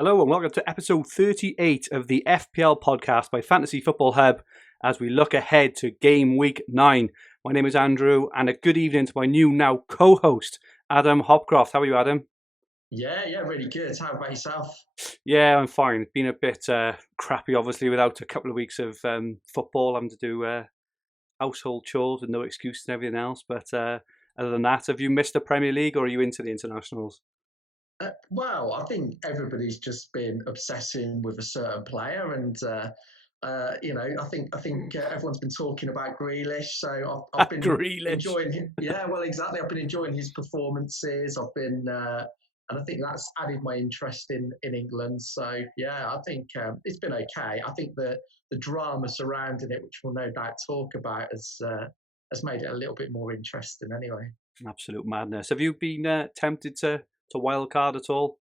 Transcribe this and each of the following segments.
Hello and welcome to episode 38 of the FPL Podcast by Fantasy Football Hub as we look ahead to Gameweek 9. My name is Andrew and a good evening to my new now co-host, Adam Hopcroft. How are you, Adam? Yeah, really good. How about yourself? Yeah, I'm fine. It's been a bit crappy, obviously, without a couple of weeks of football. Having to do household chores with no excuse and everything else. But other than that, have you missed the Premier League or are you into the internationals? Well, I think everybody's just been obsessing with a certain player, and I think everyone's been talking about Grealish. So I've been Grealish. enjoying him. Yeah, well, exactly. I've been enjoying his performances. And I think that's added my interest in England. So yeah, I think it's been okay. I think the drama surrounding it, which we'll no doubt talk about, has made it a little bit more interesting. Anyway, Absolute madness. Have you been tempted to wildcard at all?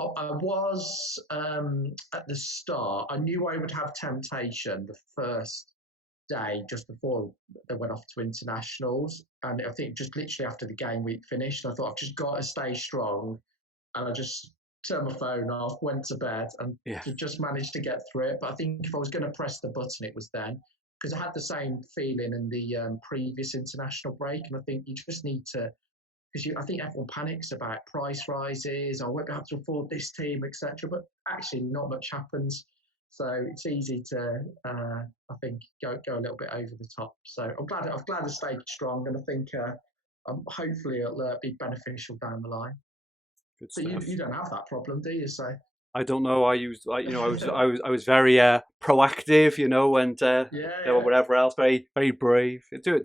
I was at the start. I knew I would have temptation the first day just before they went off to internationals, and I think just literally after the game week finished, I thought I've just got to stay strong, and I just turned my phone off, went to bed, and just managed to get through it. But I think if I was going to press the button, it was then, because I had the same feeling in the previous international break, and I think you just need to. Because I think everyone panics about price rises, I won't be able to afford this team, etc. But actually, not much happens. So it's easy to, I think, go a little bit over the top. So I'm glad I stayed strong, and I think hopefully it'll be beneficial down the line. Good So stuff. you don't have that problem, do you? So I don't know. I was very proactive, and whatever else, very very brave. Doing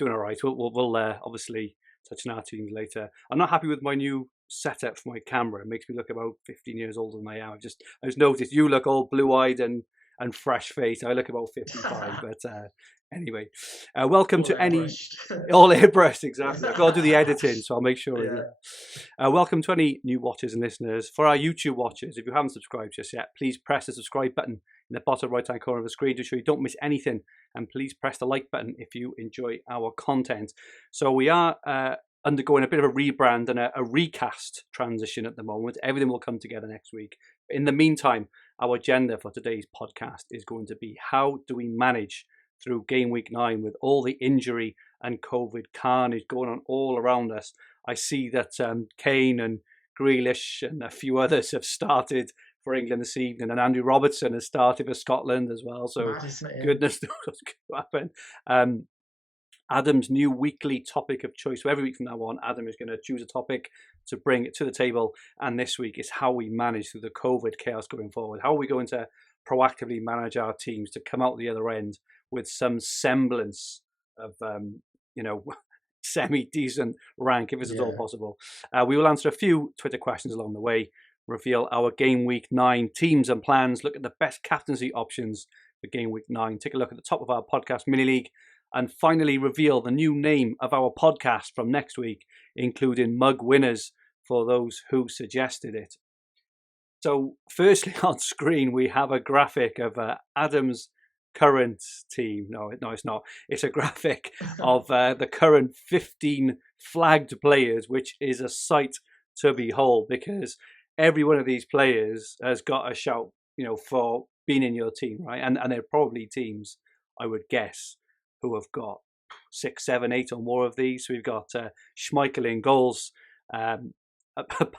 all right. We'll obviously touch on our teams later. I'm not happy with my new setup for my camera. It makes me look about 15 years older than I am. I just noticed you look all blue-eyed and fresh faced. I look about 55. But anyway, welcome all to airbrushed. all airbrushed. Exactly. I've got to do the editing, so I'll make sure. Yeah. Welcome to any new watchers and listeners. For our YouTube watchers, if you haven't subscribed just yet, please press the subscribe button in the bottom right-hand corner of the screen to ensure you don't miss anything. And please press the like button if you enjoy our content. So we are undergoing a bit of a rebrand and a recast transition at the moment. Everything will come together next week. In the meantime, our agenda for today's podcast is going to be how do we manage through game week 9 with all the injury and COVID carnage going on all around us. I see that Kane and Grealish and a few others have started for England this evening, and Andrew Robertson has started for Scotland as well. So goodness knows what's going to happen. Adam's new weekly topic of choice. So every week from now on, Adam is going to choose a topic to bring it to the table. And this week is how we manage through the COVID chaos going forward. How are we going to proactively manage our teams to come out the other end with some semblance of, semi-decent rank, if it's at all possible. We will answer a few Twitter questions along the way, reveal our Game Week 9 teams and plans, look at the best captaincy options for Game Week 9, take a look at the top of our podcast mini-league, and finally reveal the new name of our podcast from next week, including mug winners for those who suggested it. So firstly on screen, we have a graphic of Adam's current team. No, it's not. It's a graphic of the current 15 flagged players, which is a sight to behold because every one of these players has got a shout, for being in your team, right? And they're probably teams, I would guess, who have got 6, 7, 8 or more of these. So we've got Schmeichel in goals, a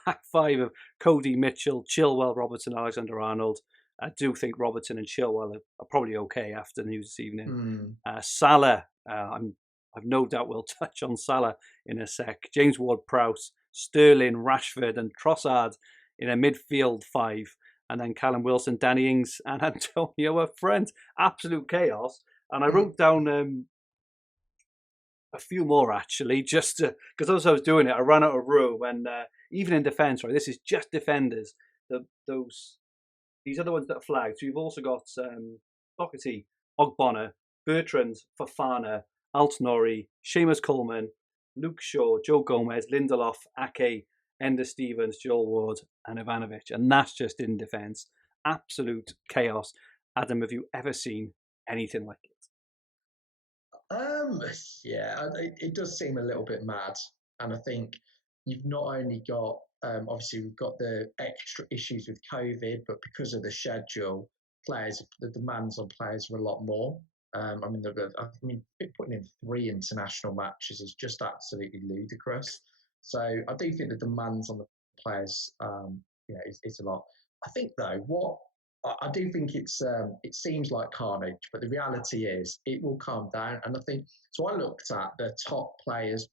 back five of Cody Mitchell, Chilwell, Robertson, Alexander-Arnold. I do think Robertson and Chilwell are probably okay after the news this evening. Salah, I've no doubt we'll touch on Salah in a sec. James Ward-Prowse, Sterling, Rashford and Trossard in a midfield five. And then Callum Wilson, Danny Ings and Antonio up front. Absolute chaos. And I wrote down a few more, actually, just because as I was doing it, I ran out of room. And even in defence, right, this is just defenders. These are the ones that are flagged. So you've also got Doherty, Ogbonna, Bertrand, Fofana, Altnori, Seamus Coleman, Luke Shaw, Joe Gomez, Lindelof, Ake, Ender Stevens, Joel Ward, and Ivanovic. And that's just in defence. Absolute chaos. Adam, have you ever seen anything like it? Yeah, it does seem a little bit mad. And I think you've not only got obviously we've got the extra issues with COVID, but because of the schedule, the demands on players are a lot more. I mean, putting in 3 international matches is just absolutely ludicrous. So I do think the demands on the players, is a lot. I think though, I do think it seems like carnage, but the reality is it will calm down. And I think so. I looked at the top players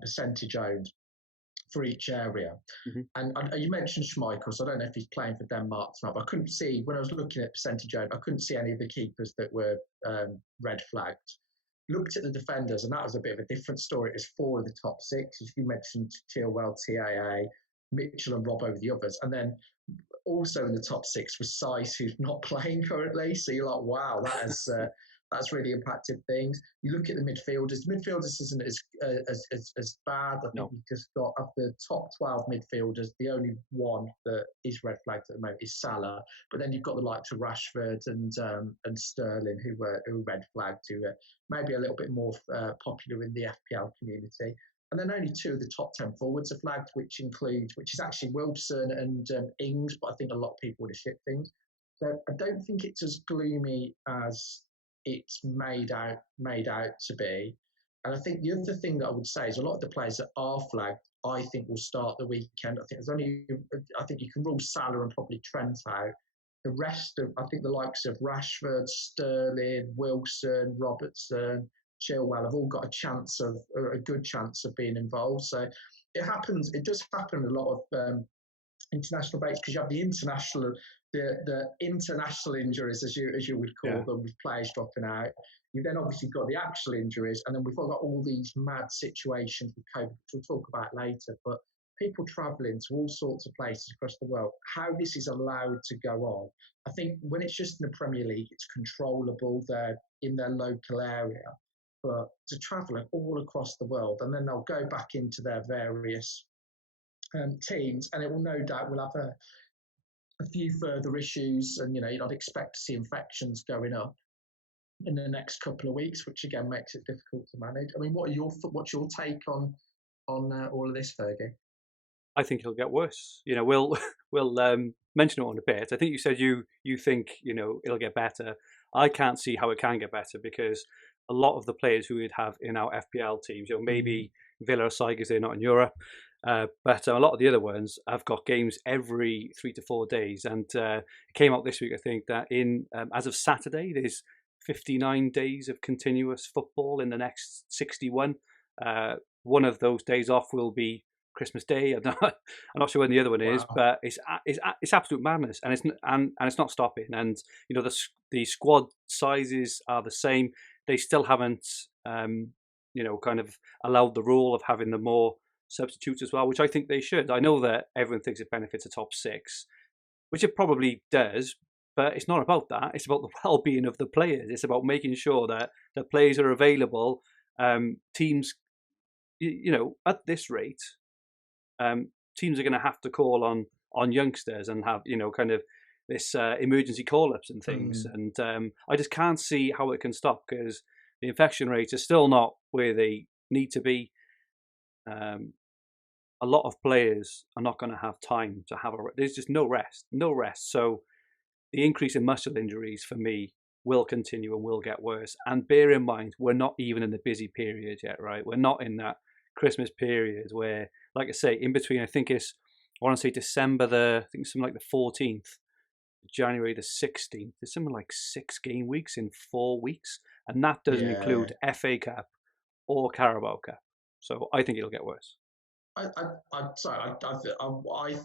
percentage owned for each area. Mm-hmm. And you mentioned Schmeichel, so I don't know if he's playing for Denmark tonight, but I couldn't see, when I was looking at percentage owned, I couldn't see any of the keepers that were red flagged. Looked at the defenders, and that was a bit of a different story. It was 4 of the top 6, as you mentioned, Chilwell, TAA, Mitchell and Rob over the others. And then also in the top 6 was Saiss, who's not playing currently. So you're like, wow, that's really impacted things. You look at the midfielders. The midfielders isn't as bad. I think you've just got, of the top 12 midfielders, the only one that is red flagged at the moment is Salah. But then you've got the likes of Rashford and Sterling, who were red flagged, who are maybe a little bit more popular in the FPL community. And then only 2 of the top 10 forwards are flagged, which is actually Wilson and Ings, but I think a lot of people would have shipped things. So I don't think it's as gloomy as it's made out to be. And I think the other thing that I would say is a lot of the players that are flagged, I think, will start the weekend. I think you can rule Salah and probably Trent out. The rest of, I think the likes of Rashford, Sterling, Wilson, Robertson, Chilwell have all got a good chance of being involved. So it does happen a lot of international breaks, because you have the international injuries, as you would call them, with players dropping out. You've then obviously got the actual injuries, and then we've got all these mad situations with COVID, which we'll talk about later. But people travelling to all sorts of places across the world, how this is allowed to go on. I think when it's just in the Premier League, it's controllable. They're in their local area. But to travel all across the world, and then they'll go back into their various teams, and it will no doubt will have a few further issues, and I'd expect to see infections going up in the next couple of weeks, which again makes it difficult to manage. I mean, what's your take on all of this, Fergie? I think it'll get worse. We'll mention it on a bit. I think you said you think it'll get better. I can't see how it can get better, because a lot of the players who we'd have in our FPL teams, maybe Villa or Tigers, they're not in Europe, but a lot of the other ones have got games every 3 to 4 days. And it came out this week, I think, that as of Saturday, there's 59 days of continuous football in the next 61. One of those days off will be Christmas Day. I'm not sure when the other one is, but it's absolute madness, and it's not stopping. And the squad sizes are the same. They still haven't kind of allowed the rule of having the more substitutes as well, which I think they should. I know that everyone thinks it benefits a top 6, which it probably does, but it's not about that. It's about the well-being of the players. It's about making sure that the players are available. Teams, at this rate, teams are going to have to call on youngsters and have kind of this emergency call-ups and things. And I just can't see how it can stop, because the infection rates are still not where they need to be. A lot of players are not going to have time to have there's just no rest. So the increase in muscle injuries for me will continue and will get worse. And bear in mind, we're not even in the busy period yet, right? We're not in that Christmas period where, like I say, in between, I want to say December something like the 14th, January the 16th. There's something like 6 game weeks in 4 weeks, and that doesn't include FA Cup or Carabao Cup. So I think it'll get worse. I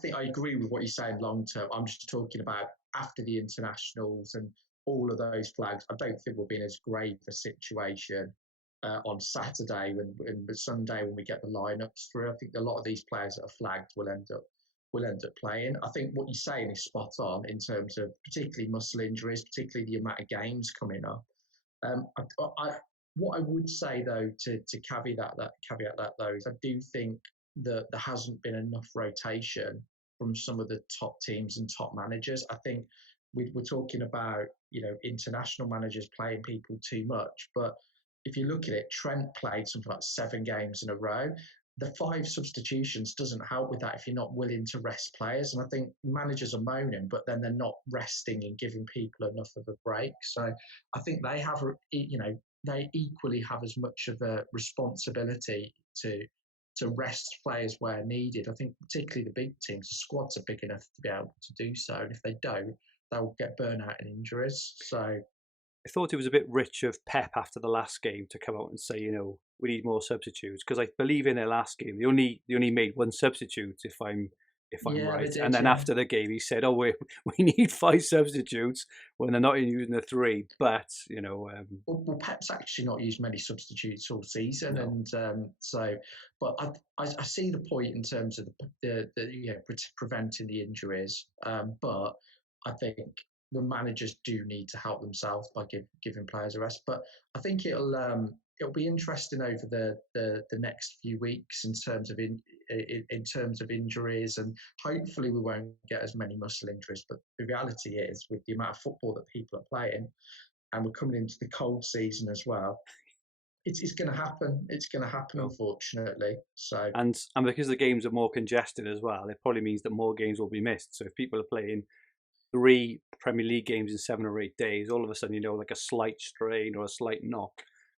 think I agree with what you're saying long term. I'm just talking about after the internationals and all of those flags. I don't think we'll be in as grave a situation on Saturday and Sunday when we get the lineups through. I think a lot of these players that are flagged will end up playing. I think what you're saying is spot on in terms of particularly muscle injuries, particularly the amount of games coming up. What I would say though to caveat that though is I do think that there hasn't been enough rotation from some of the top teams and top managers. I think we're talking about international managers playing people too much, but if you look at it, Trent played something like 7 games in a row. the 5 substitutions doesn't help with that if you're not willing to rest players. And I think managers are moaning, but then they're not resting and giving people enough of a break. So I think they have, they equally have as much of a responsibility to rest players where needed. I think particularly the big teams, the squads are big enough to be able to do so. And if they don't, they'll get burnout and injuries. So I thought it was a bit rich of Pep after the last game to come out and say, we need more substitutes, because I believe in their last game they only made one substitute, if I'm right. did, and then after the game he said, we need 5 substitutes when they're not even using the 3. But well, Pep's actually not used many substitutes all season, no. And but I see the point in terms of the preventing the injuries, but I think the managers do need to help themselves by giving players a rest. But I think it'll be interesting over the next few weeks in terms of injuries, and hopefully we won't get as many muscle injuries. But the reality is, with the amount of football that people are playing, and we're coming into the cold season as well, it's going to happen. It's going to happen, unfortunately. So and because the games are more congested as well, it probably means that more games will be missed. So if people are playing 3 Premier League games in 7 or 8 days, all of a sudden, like a slight strain or a slight knock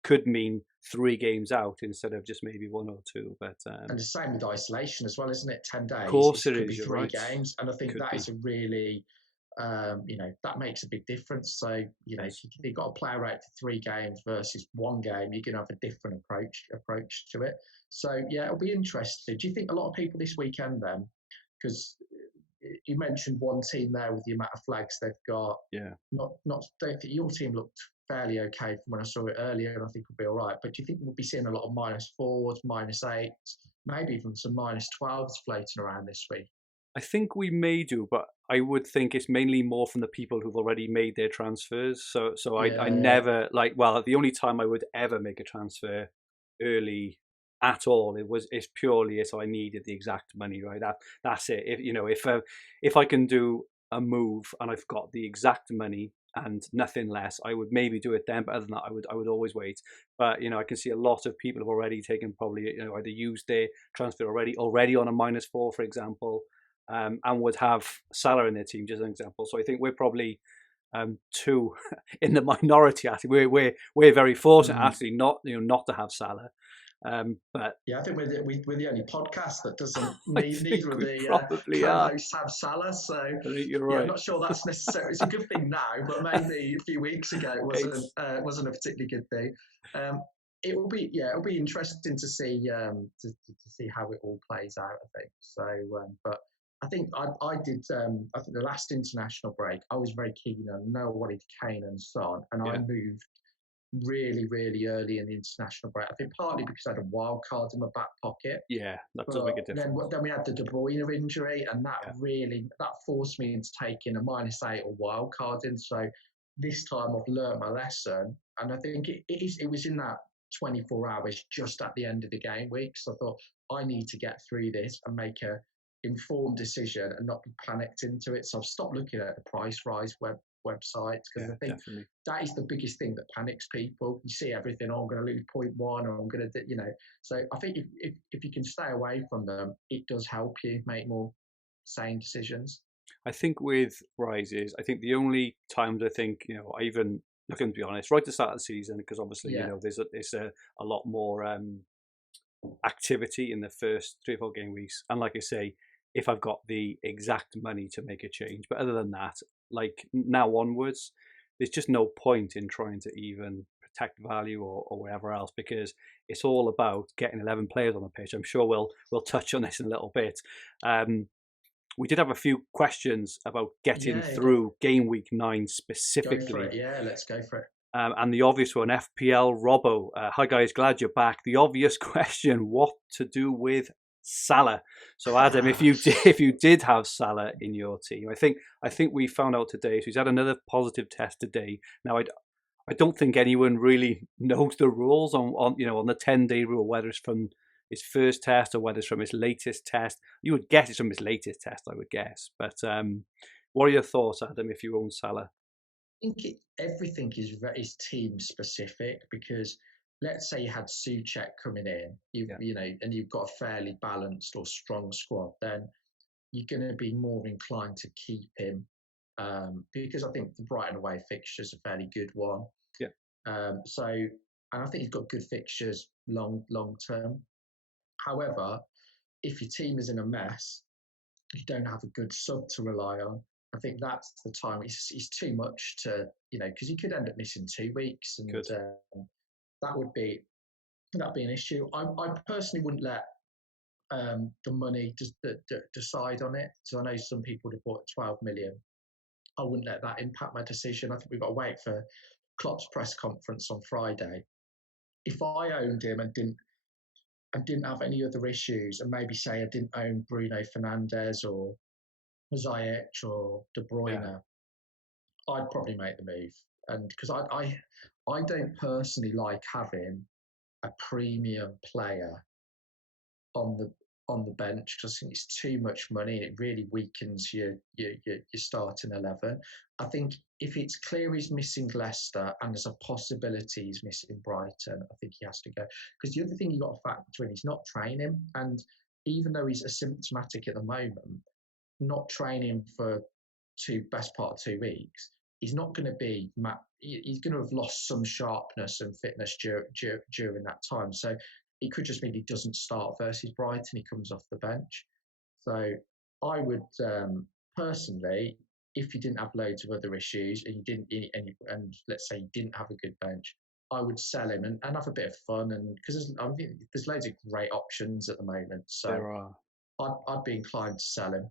could mean 3 games out instead of just maybe 1 or 2. But and the same with isolation as well, isn't it? 10 days. Of course it could is. Be 3 right. games, and I think could that be. is a really, that makes a big difference. So if you've got a player out for 3 games versus 1 game, you're going to have a different approach to it. So it'll be interesting. Do you think a lot of people this weekend then, because you mentioned one team there with the amount of flags they've got. Yeah. Don't think your team looked fairly okay from when I saw it earlier, and I think it'll be all right. But do you think we'll be seeing a lot of -4s, -8s, maybe even some -12s floating around this week? I think we may do, but I would think it's mainly more from the people who've already made their transfers. So I never the only time I would ever make a transfer early at all, it's purely if I needed the exact money, right? That's it. If I can do a move and I've got the exact money and nothing less, I would maybe do it then. But other than that, I would always wait. But I can see a lot of people have already taken probably either used their transfer already on a -4, for example, and would have Salah in their team, just an example. So I think we're probably two in the minority. Actually, we're very fortunate actually not to have Salah. But I think we're the only podcast that doesn't neither of the co-hosts have Salah. So I think you're right. I'm not sure that's necessary. It's a good thing now, but maybe a few weeks ago it wasn't a particularly good thing. It'll be interesting to see see how it all plays out. I think so, but I think I did. I think the last international break, I was very keen on wanted Kane and Son, and I moved really, really early in the international break. I think partly because I had a wild card in my back pocket. Yeah, that does make a difference. Then we had the De Bruyne injury, and that forced me into taking a -8 or wild card in. So this time I've learnt my lesson, and I think it was in that 24 hours just at the end of the game week. So I thought I need to get through this and make a informed decision and not be panicked into it. So I've stopped looking at the price rise websites, because I think that is the biggest thing that panics people. You see everything, I'm going to lose 0.1 or I'm going to, So I think if you can stay away from them, it does help you make more sane decisions. I think with rises, I think the only times I think, I even looking, to be honest, right at the start of the season, because obviously, there's a lot more activity in the first 3 or 4 game weeks. And like I say, if I've got the exact money to make a change. But other than that, like now onwards, there's just no point in trying to even protect value or whatever else, because it's all about getting 11 players on the pitch. I'm sure we'll touch on this in a little bit. We did have a few questions about getting through game week 9 specifically. Go for it. Yeah, let's go for it. And the obvious one, FPL Robbo. Hi guys, glad you're back. The obvious question: what to do with Salah? So Adam, if you did have Salah in your team, I think we found out today. So he's had another positive test today. Now I don't think anyone really knows the rules on the 10-day rule, whether it's from his first test or whether it's from his latest test. You would guess it's from his latest test, I would guess. But what are your thoughts, Adam, if you own Salah? I think everything is team specific, because let's say you had Souček coming in, you know, and you've got a fairly balanced or strong squad, then you're going to be more inclined to keep him because I think the Brighton away fixture is a fairly good one. Yeah. So, and I think he's got good fixtures long term. However, if your team is in a mess, you don't have a good sub to rely on. I think that's the time. It's too much to, you know, because you could end up missing 2 weeks, and that'd be an issue. I personally wouldn't let the money just decide on it. So I know some people would have bought 12 million. I wouldn't let that impact my decision. I think we've got to wait for Klopp's press conference on Friday. If I owned him and didn't have any other issues, and maybe say I didn't own Bruno Fernandes or Ziyech or De Bruyne, I'd probably make the move. And because I don't personally like having a premium player on the bench, because I think it's too much money and it really weakens your starting 11. I think if it's clear he's missing Leicester and there's a possibility he's missing Brighton, I think he has to go. Because the other thing you've got to factor in, he's not training, and even though he's asymptomatic at the moment, not training for best part of 2 weeks, he's not going to be. He's going to have lost some sharpness and fitness during that time. So it could just mean he doesn't start versus Brighton. He comes off the bench. So I would personally, if you didn't have loads of other issues and you didn't, and let's say you didn't have a good bench, I would sell him and have a bit of fun. And because there's loads of great options at the moment, so there are. I'd be inclined to sell him.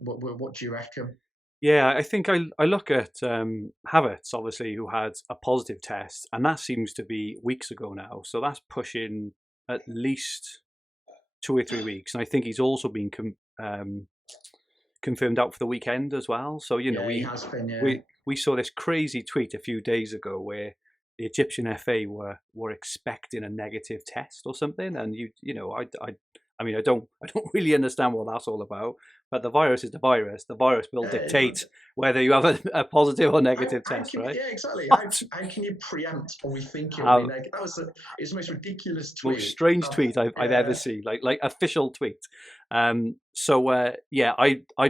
What do you reckon? Yeah, I think I look at Havertz, obviously, who had a positive test, and that seems to be weeks ago now. So that's pushing at least 2 or 3 weeks. And I think he's also been confirmed out for the weekend as well. So, you know, he has been, we saw this crazy tweet a few days ago where the Egyptian FA were expecting a negative test or something. And, I mean, I don't really understand what that's all about. But the virus is the virus. The virus will dictate whether you have a positive or negative test, right? Yeah, exactly. How can you preempt or we think it will be negative? It's the most ridiculous tweet. Most strange tweet I've ever seen, like official tweet. I'd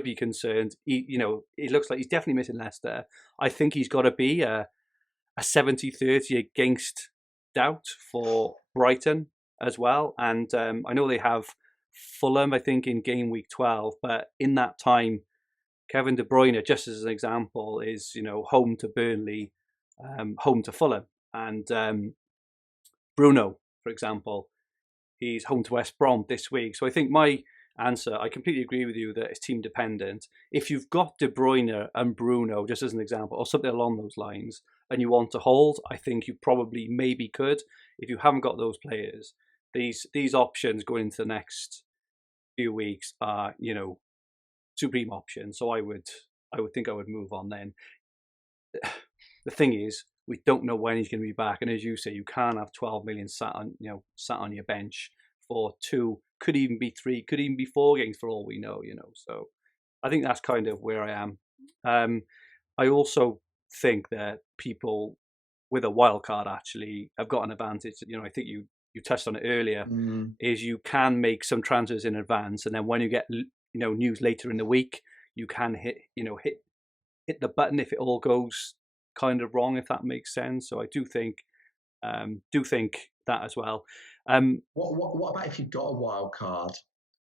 be concerned. It looks like he's definitely missing Leicester. I think he's got to be a 70-30 against doubt for Brighton as well. And I know they have Fulham, I think, in game week 12, but in that time, Kevin De Bruyne, just as an example, is home to Burnley, home to Fulham, and Bruno, for example, he's home to West Brom this week. So I think my answer, I completely agree with you that it's team dependent. If you've got De Bruyne and Bruno, just as an example, or something along those lines, and you want to hold, I think you probably maybe could. If you haven't got those players, these options going into the next few weeks are, supreme options. So I would think I would move on then. The thing is, we don't know when he's going to be back, and as you say, you can't have 12 million sat on your bench for 2, could even be 3, could even be 4 games for all we know. So I think that's kind of where I am. I also think that people with a wild card actually have got an advantage. I think you touched on it earlier. Is you can make some transfers in advance, and then when you get news later in the week, you can hit the button if it all goes kind of wrong, if that makes sense. So I do think that as well. What about if you've got a wild card?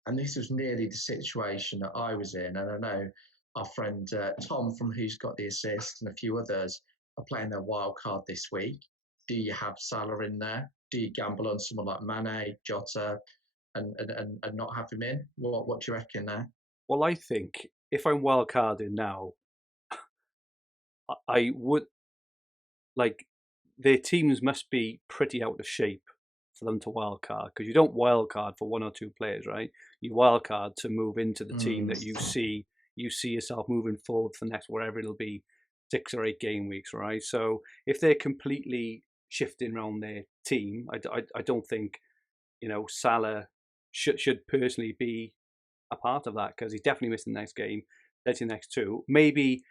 And this was nearly the situation that I was in, and I know our friend Tom from Who's Got the Assist and a few others are playing their wild card this week. Do you have Salah in there? Do you gamble on someone like Mane, Jota, and not have him in? What do you reckon there? Well, I think if I'm wild carding now, I would their teams must be pretty out of shape for them to wildcard, because you don't wildcard for 1 or 2 players, right? You wildcard to move into the team that you see yourself moving forward for the next, whatever it'll be, 6 or 8 game weeks, right? So if they're completely shifting around their team, I don't think Salah should personally be a part of that, because he's definitely missing the next game, the next 2. Maybe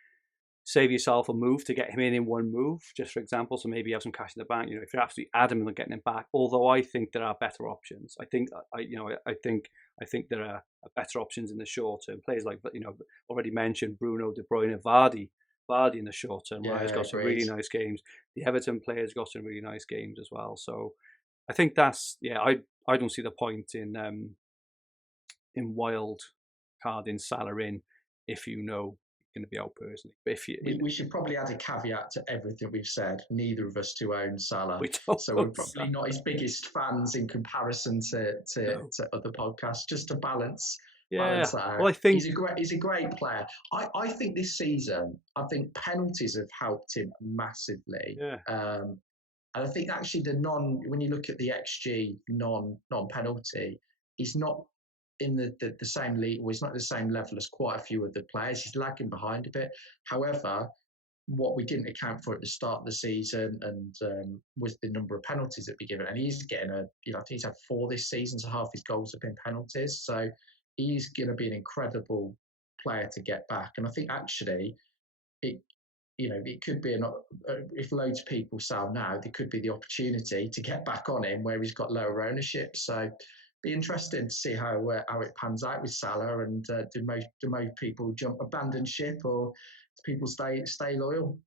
save yourself a move to get him in one move, just for example. So maybe you have some cash in the bank. If you're absolutely adamant on getting him back, although I think there are better options. I think there are better options in the short term. Players like already mentioned Bruno, De Bruyne, Vardy in the short term. Right, has got some really nice games. The Everton players got some really nice games as well. So I think that's I don't see the point in wild carding Salah in if going to be out personally. But if we should probably add a caveat to everything we've said. Neither of us two own Salah, so we're probably not his biggest fans in comparison to other podcasts. Just to balance that out. Well, I think he's a great player. I think this season, penalties have helped him massively. Yeah. And I think actually when you look at the XG non-penalty, he's not in the same league, well, he's not at the same level as quite a few other players. He's lagging behind a bit. However, what we didn't account for at the start of the season and was the number of penalties that we given. And he's getting I think he's had 4 this season, so half his goals have been penalties. So he's going to be an incredible player to get back. And I think actually it could be if loads of people sell now, there could be the opportunity to get back on him where he's got lower ownership. So be interesting to see how it pans out with Salah, and do most people abandon ship, or do people stay loyal?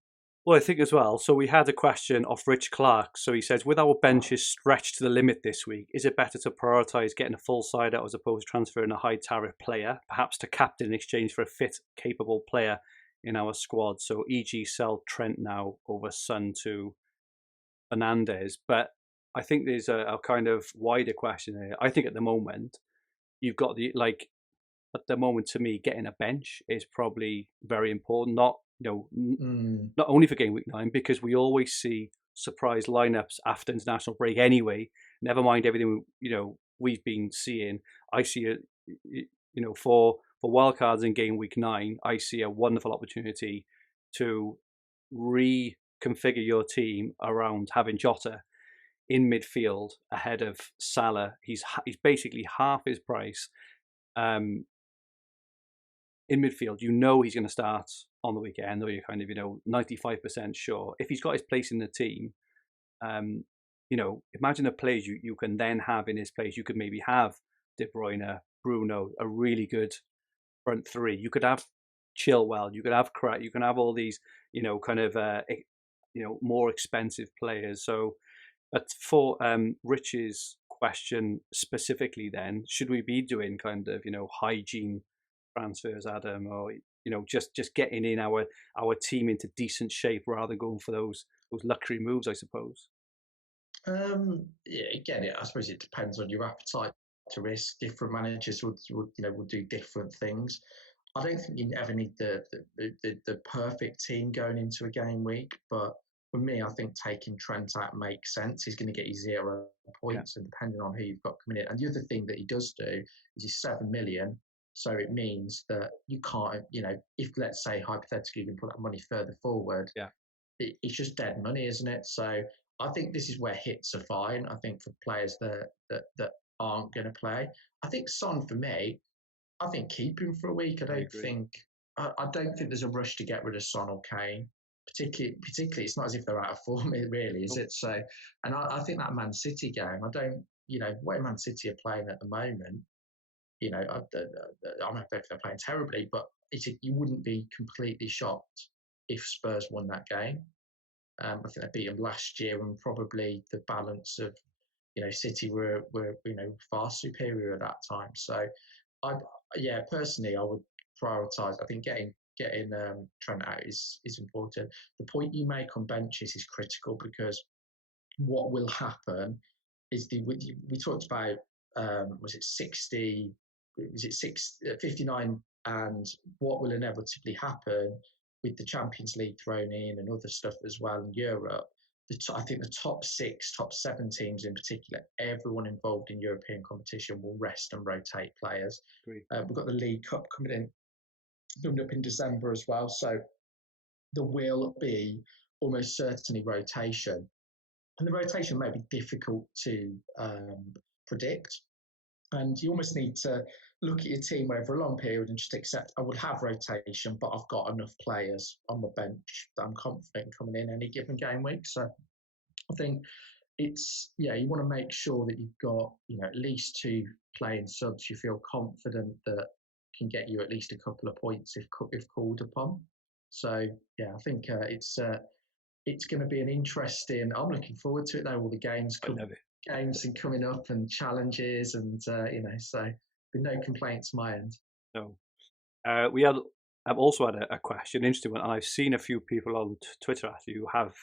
Well, I think as well. So we had a question off Rich Clark. So he says, with our benches stretched to the limit this week, is it better to prioritise getting a full side out as opposed to transferring a high tariff player, perhaps to captain in exchange for a fit, capable player in our squad? So e.g. sell Trent now over Son to Fernandes. But I think there's a kind of wider question here. I think at the moment, you've got at the moment, to me, getting a bench is probably very important. Not only for Game Week 9, because we always see surprise lineups after international break anyway. Never mind everything we've been seeing. I see for wildcards in Game Week 9, I see a wonderful opportunity to reconfigure your team around having Jota in midfield ahead of Salah. He's basically half his price. In midfield, he's going to start on the weekend, or you're kind of 95% sure. If he's got his place in the team, imagine the players you can then have in his place. You could maybe have De Bruyne, Bruno, a really good front three. You could have Chilwell, you could have Krat, you can have all these more expensive players. So for Rich's question specifically, then should we be doing kind of hygiene transfers, Adam, or just getting in our team into decent shape rather than going for those luxury moves, I suppose? Again, I suppose it depends on your appetite to risk. Different managers would do different things. I don't think you ever need the perfect team going into a game week, but for me, I think taking Trent out makes sense. He's going to get you 0 points, and depending on who you've got coming in. And the other thing that he does do is he's 7 million. So it means that you can't, if let's say hypothetically you can put that money further forward, it's just dead money, isn't it? So I think this is where hits are fine. I think for players that aren't going to play, I think Son, for me, I think keep him for a week. I don't think there's a rush to get rid of Son or Kane. Particularly, it's not as if they're out of form, really, is it? So, and I think that Man City game, where Man City are playing at the moment, I don't know if they're playing terribly, but you wouldn't be completely shocked if Spurs won that game. I think they beat them last year, and probably the balance of, City were far superior at that time. So, personally, I would prioritise. I think getting Trent out is important. The point you make on benches is critical, because what will happen is we talked about was it 60? Was it 59? And what will inevitably happen with the Champions League thrown in and other stuff as well in Europe? I think the top 6, top 7 teams in particular, everyone involved in European competition will rest and rotate players. We've got the League Cup coming up in December as well. So there will be almost certainly rotation. And the rotation may be difficult to predict. And you almost need to look at your team over a long period and just accept I will have rotation, but I've got enough players on the bench that I'm confident coming in any given game week. So I think it's, you want to make sure that you've got, at least 2 playing subs you feel confident that can get you at least a couple of points if called upon. So I think it's going to be an interesting. I'm looking forward to it though. All the games and coming up and challenges and so with no complaints on my end. No, I've also had a question, interesting one, and I've seen a few people on Twitter after you have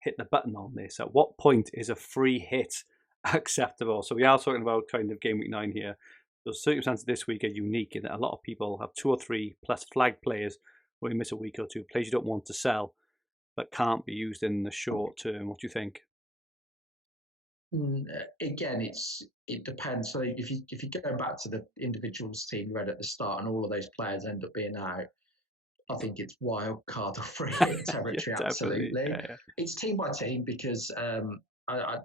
hit the button on this. At what point is a free hit acceptable? So we are talking about kind of game week 9 here. The circumstances this week are unique in that a lot of people have 2 or 3 plus flag players where you miss a week or 2, players you don't want to sell but can't be used in the short term. What do you think? Again, it depends. So if you go back to the individuals team you read at the start and all of those players end up being out, I think it's wild card or free hit territory. Absolutely, It's team by team because I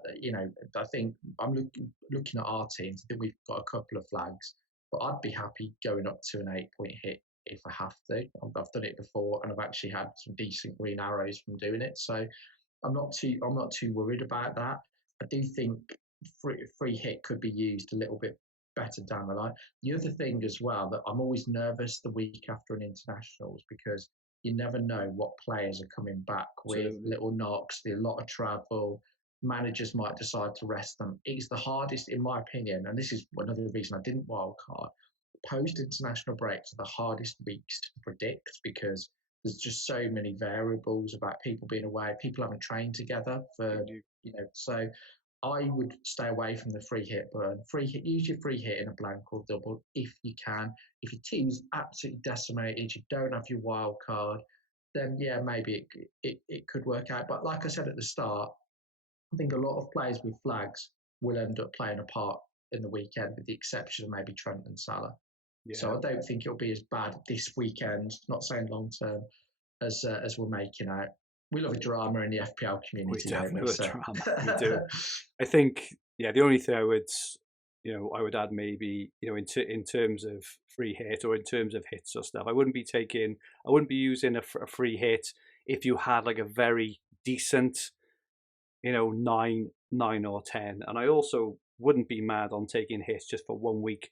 think I'm looking at our teams. I think we've got a couple of flags, but I'd be happy going up to an 8-point hit if I have to. I've done it before, and I've actually had some decent green arrows from doing it. So I'm not too worried about that. I do think free hit could be used a little bit better down the line. The other thing as well that I'm always nervous the week after an internationals because you never know what players are coming back with. Little knocks, a lot of travel. Managers might decide to rest them. It's the hardest, in my opinion, and this is another reason I didn't wildcard. Post-international breaks are the hardest weeks to predict because there's just so many variables about people being away, people haven't trained together so I would stay away from the free hit burn. Use your free hit in a blank or double if you can. If your team's absolutely decimated, you don't have your wild card, then maybe it could work out. But like I said at the start, I think a lot of players with flags will end up playing a part in the weekend, with the exception of maybe Trent and Salah. Yeah. So I don't think it'll be as bad this weekend, not saying long term, as we're making out. We love a drama in the FPL community. We definitely love drama. We do. I think, the only thing I would add maybe, in terms of free hit or in terms of hits or stuff, I wouldn't be using a free hit if you had like a very decent, 9 or 10. And I also wouldn't be mad on taking hits just for 1 week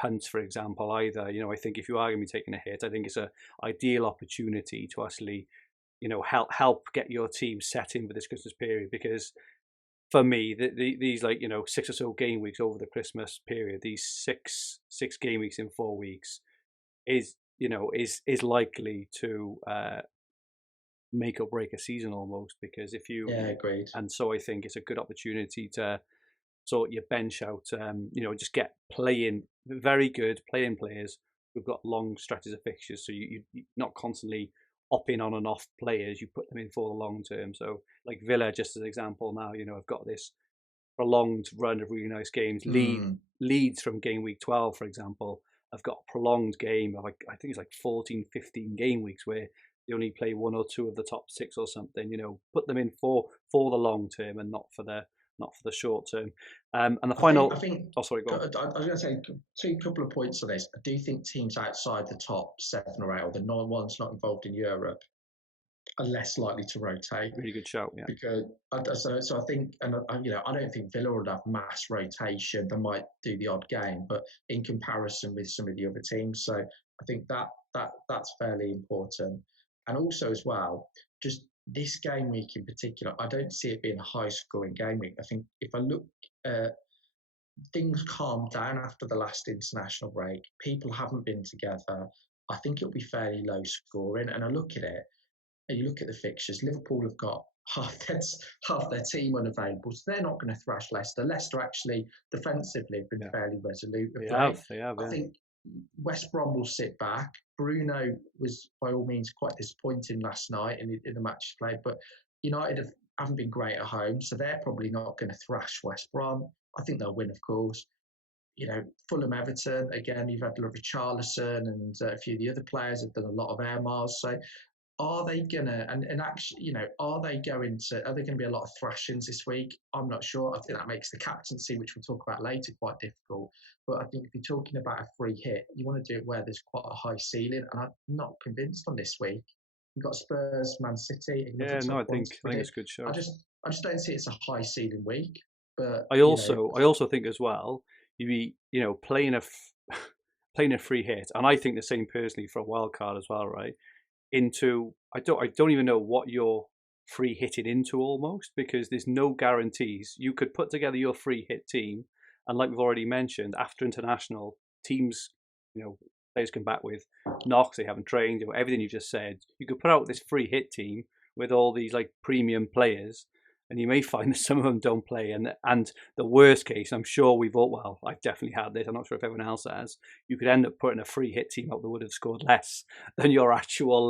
punts, for example, either. I think if you are going to be taking a hit, I think it's an ideal opportunity to actually help get your team set in for this Christmas period, because for me these 6 or so game weeks over the Christmas period, these six game weeks in 4 weeks is likely to make or break a season almost, because if you agreed. And so I think it's a good opportunity to sort your bench out, just get very good playing players who've got long stretches of fixtures, so you're not constantly opping on and off players. You put them in for the long term. So like Villa, just as an example now, I've got this prolonged run of really nice games. Leeds from game week 12, for example, I've got a prolonged game of I think it's like 14, 15 game weeks where they only play 1 or 2 of the top 6 or something. Put them in for the long term and not for the short term. And the final. I think. Oh, sorry, go on. I was going to say couple of points on this. I do think teams outside the top 7 or 8, or the ones not involved in Europe, are less likely to rotate. Really good shout, yeah. Because so I think, and I don't think Villa would have mass rotation. They might do the odd game, but in comparison with some of the other teams, so I think that's fairly important. And also as well, just this game week in particular, I don't see it being a high-scoring game week. I think if I look, things calmed down after the last international break. People haven't been together. I think it'll be fairly low-scoring. And I look at it, and you look at the fixtures. Liverpool have got half their team unavailable, so they're not going to thrash Leicester. Leicester actually defensively have been fairly resolute. They have. I think West Brom will sit back. Bruno was by all means quite disappointing last night in the match played, but United haven't been great at home, so they're probably not going to thrash West Brom. I think they'll win, of course. Fulham, Everton, again, you've had Richarlison and a few of the other players have done a lot of air miles, so are they gonna and actually, are they going to be a lot of thrashings this week? I'm not sure. I think that makes the captaincy, which we'll talk about later, quite difficult. But I think if you're talking about a free hit, you want to do it where there's quite a high ceiling, and I'm not convinced on this week. You've got Spurs, Man City. Yeah, no, I think it's a good show. I just don't see it's a high ceiling week. But I also think as well, you be playing a free hit, and I think the same personally for a wild card as well, right? I don't even know what you're free hitting into almost, because there's no guarantees. You could put together your free hit team, and like we've already mentioned, after international teams, players come back with knocks, they haven't trained, everything you just said. You could put out this free hit team with all these like premium players, and you may find that some of them don't play. And the worst case, I'm sure I've definitely had this, I'm not sure if everyone else has, you could end up putting a free hit team out that would have scored less than your actual,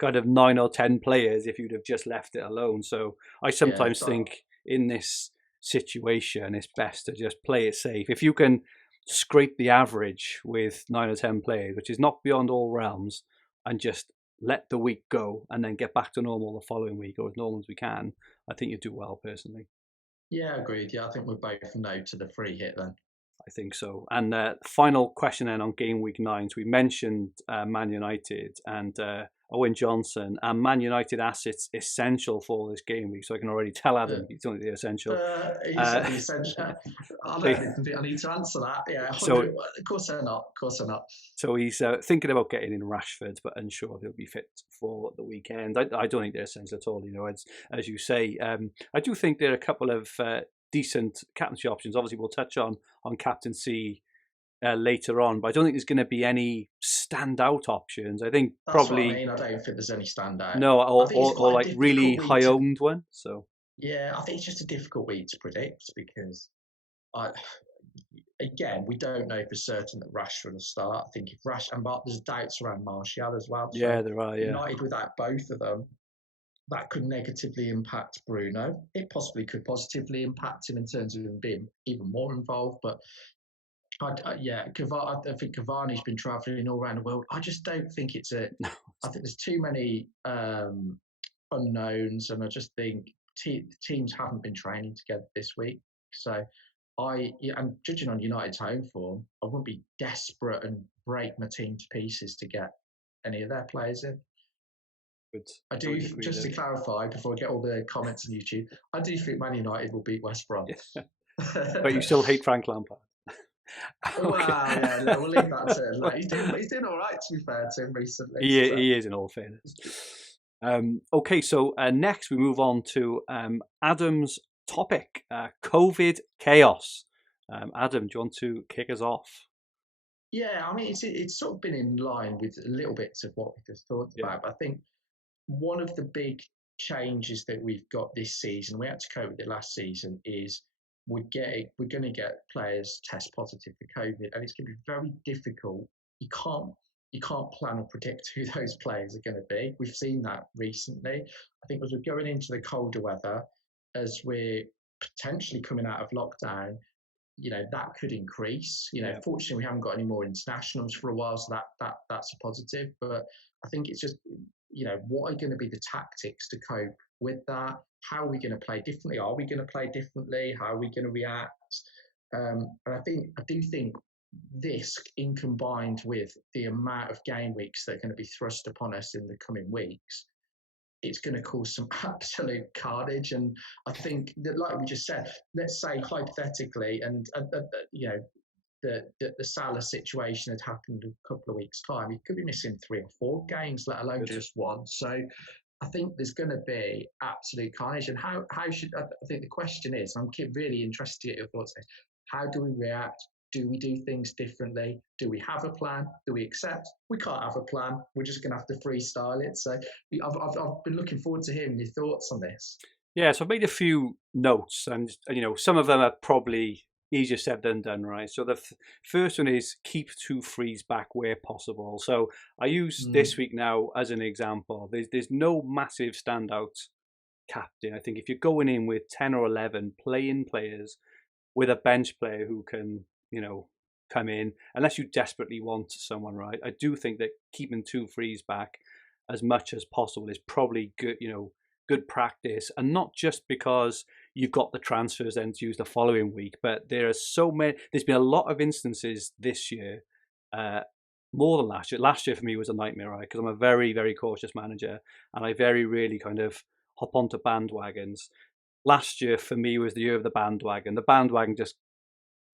kind of 9 or 10 players if you'd have just left it alone. So I sometimes think in this situation, it's best to just play it safe. If you can scrape the average with 9 or 10 players, which is not beyond all realms, and just let the week go and then get back to normal the following week, or as normal as we can, I think you do well personally. Yeah, agreed. Yeah, I think we're both no to the free hit then. I think so. And final question then on game week 9. So we mentioned Man United and Owen Johnson, and Man United assets essential for this game week. So I can already tell Adam he's only the essential. He's the essential. I need to answer that. Yeah, so, of course they're not. So he's thinking about getting in Rashford, but unsure if he'll be fit for the weekend. I don't think they're essential at all. As you say, I do think there are a couple of decent captaincy options. Obviously, we'll touch on captaincy later on, but I don't think there's going to be any standout options. I think that's probably. What I mean. I don't think there's any standout. No, or like really high owned one. So yeah, I think it's just a difficult week to predict because again, we don't know for certain that Rashford will start. I think if there's doubts around Martial as well. Yeah, there are. Yeah, United without both of them, that could negatively impact Bruno. It possibly could positively impact him in terms of him being even more involved. But I think Cavani's been travelling all around the world. I just don't think I think there's too many unknowns, and I just think teams haven't been training together this week. So and judging on United's home form, I wouldn't be desperate and break my team to pieces to get any of their players in. I do, just to clarify, before I get all the comments on YouTube, I do think Man United will beat West Brom. Yeah. But you still hate Frank Lampard. Okay. Well, yeah, no, we'll leave that to him. He's doing all right, to be fair to him recently. He is, in all fairness. Okay, so next we move on to Adam's topic, COVID chaos. Adam, do you want to kick us off? Yeah, I mean, it's sort of been in line with a little bits of what we just talked about. But I think one of the big changes that we've got this season, we had to cope with it last season, is we're going to get players test positive for COVID, and it's going to be very difficult. You can't plan or predict who those players are going to be. We've seen that recently. I think as we're going into the colder weather, as we're potentially coming out of lockdown, that could increase. Fortunately, we haven't got any more internationals for a while, so that's a positive. But I think it's just, what are going to be the tactics to cope with that? How are we going to play differently? Are we going to play differently? How are we going to react? And I do think this, in combined with the amount of game weeks that are going to be thrust upon us in the coming weeks, it's going to cause some absolute carnage. And I think that, like we just said, let's say hypothetically, and the Salah situation had happened a couple of weeks' time, he could be missing 3 or 4 games, let alone just one. So I think there's going to be absolute carnage. And how should I think the question is? I'm really interested to get your thoughts. How do we react? Do we do things differently? Do we have a plan? Do we accept we can't have a plan? We're just going to have to freestyle it. So I've been looking forward to hearing your thoughts on this. Yeah, so I've made a few notes, and some of them are probably easier said than done, right? So the first one is keep 2 frees back where possible. So I use this week now as an example. There's no massive standout captain. I think if you're going in with 10 or 11 playing players with a bench player who can, come in, unless you desperately want someone, right? I do think that keeping 2 frees back as much as possible is probably good, good practice. And not just because you've got the transfers then to use the following week, but there's been a lot of instances this year, more than last year. Last year for me was a nightmare, right? Because I'm a very, very cautious manager and I very rarely kind of hop onto bandwagons. Last year for me was the year of the bandwagon. The bandwagon just,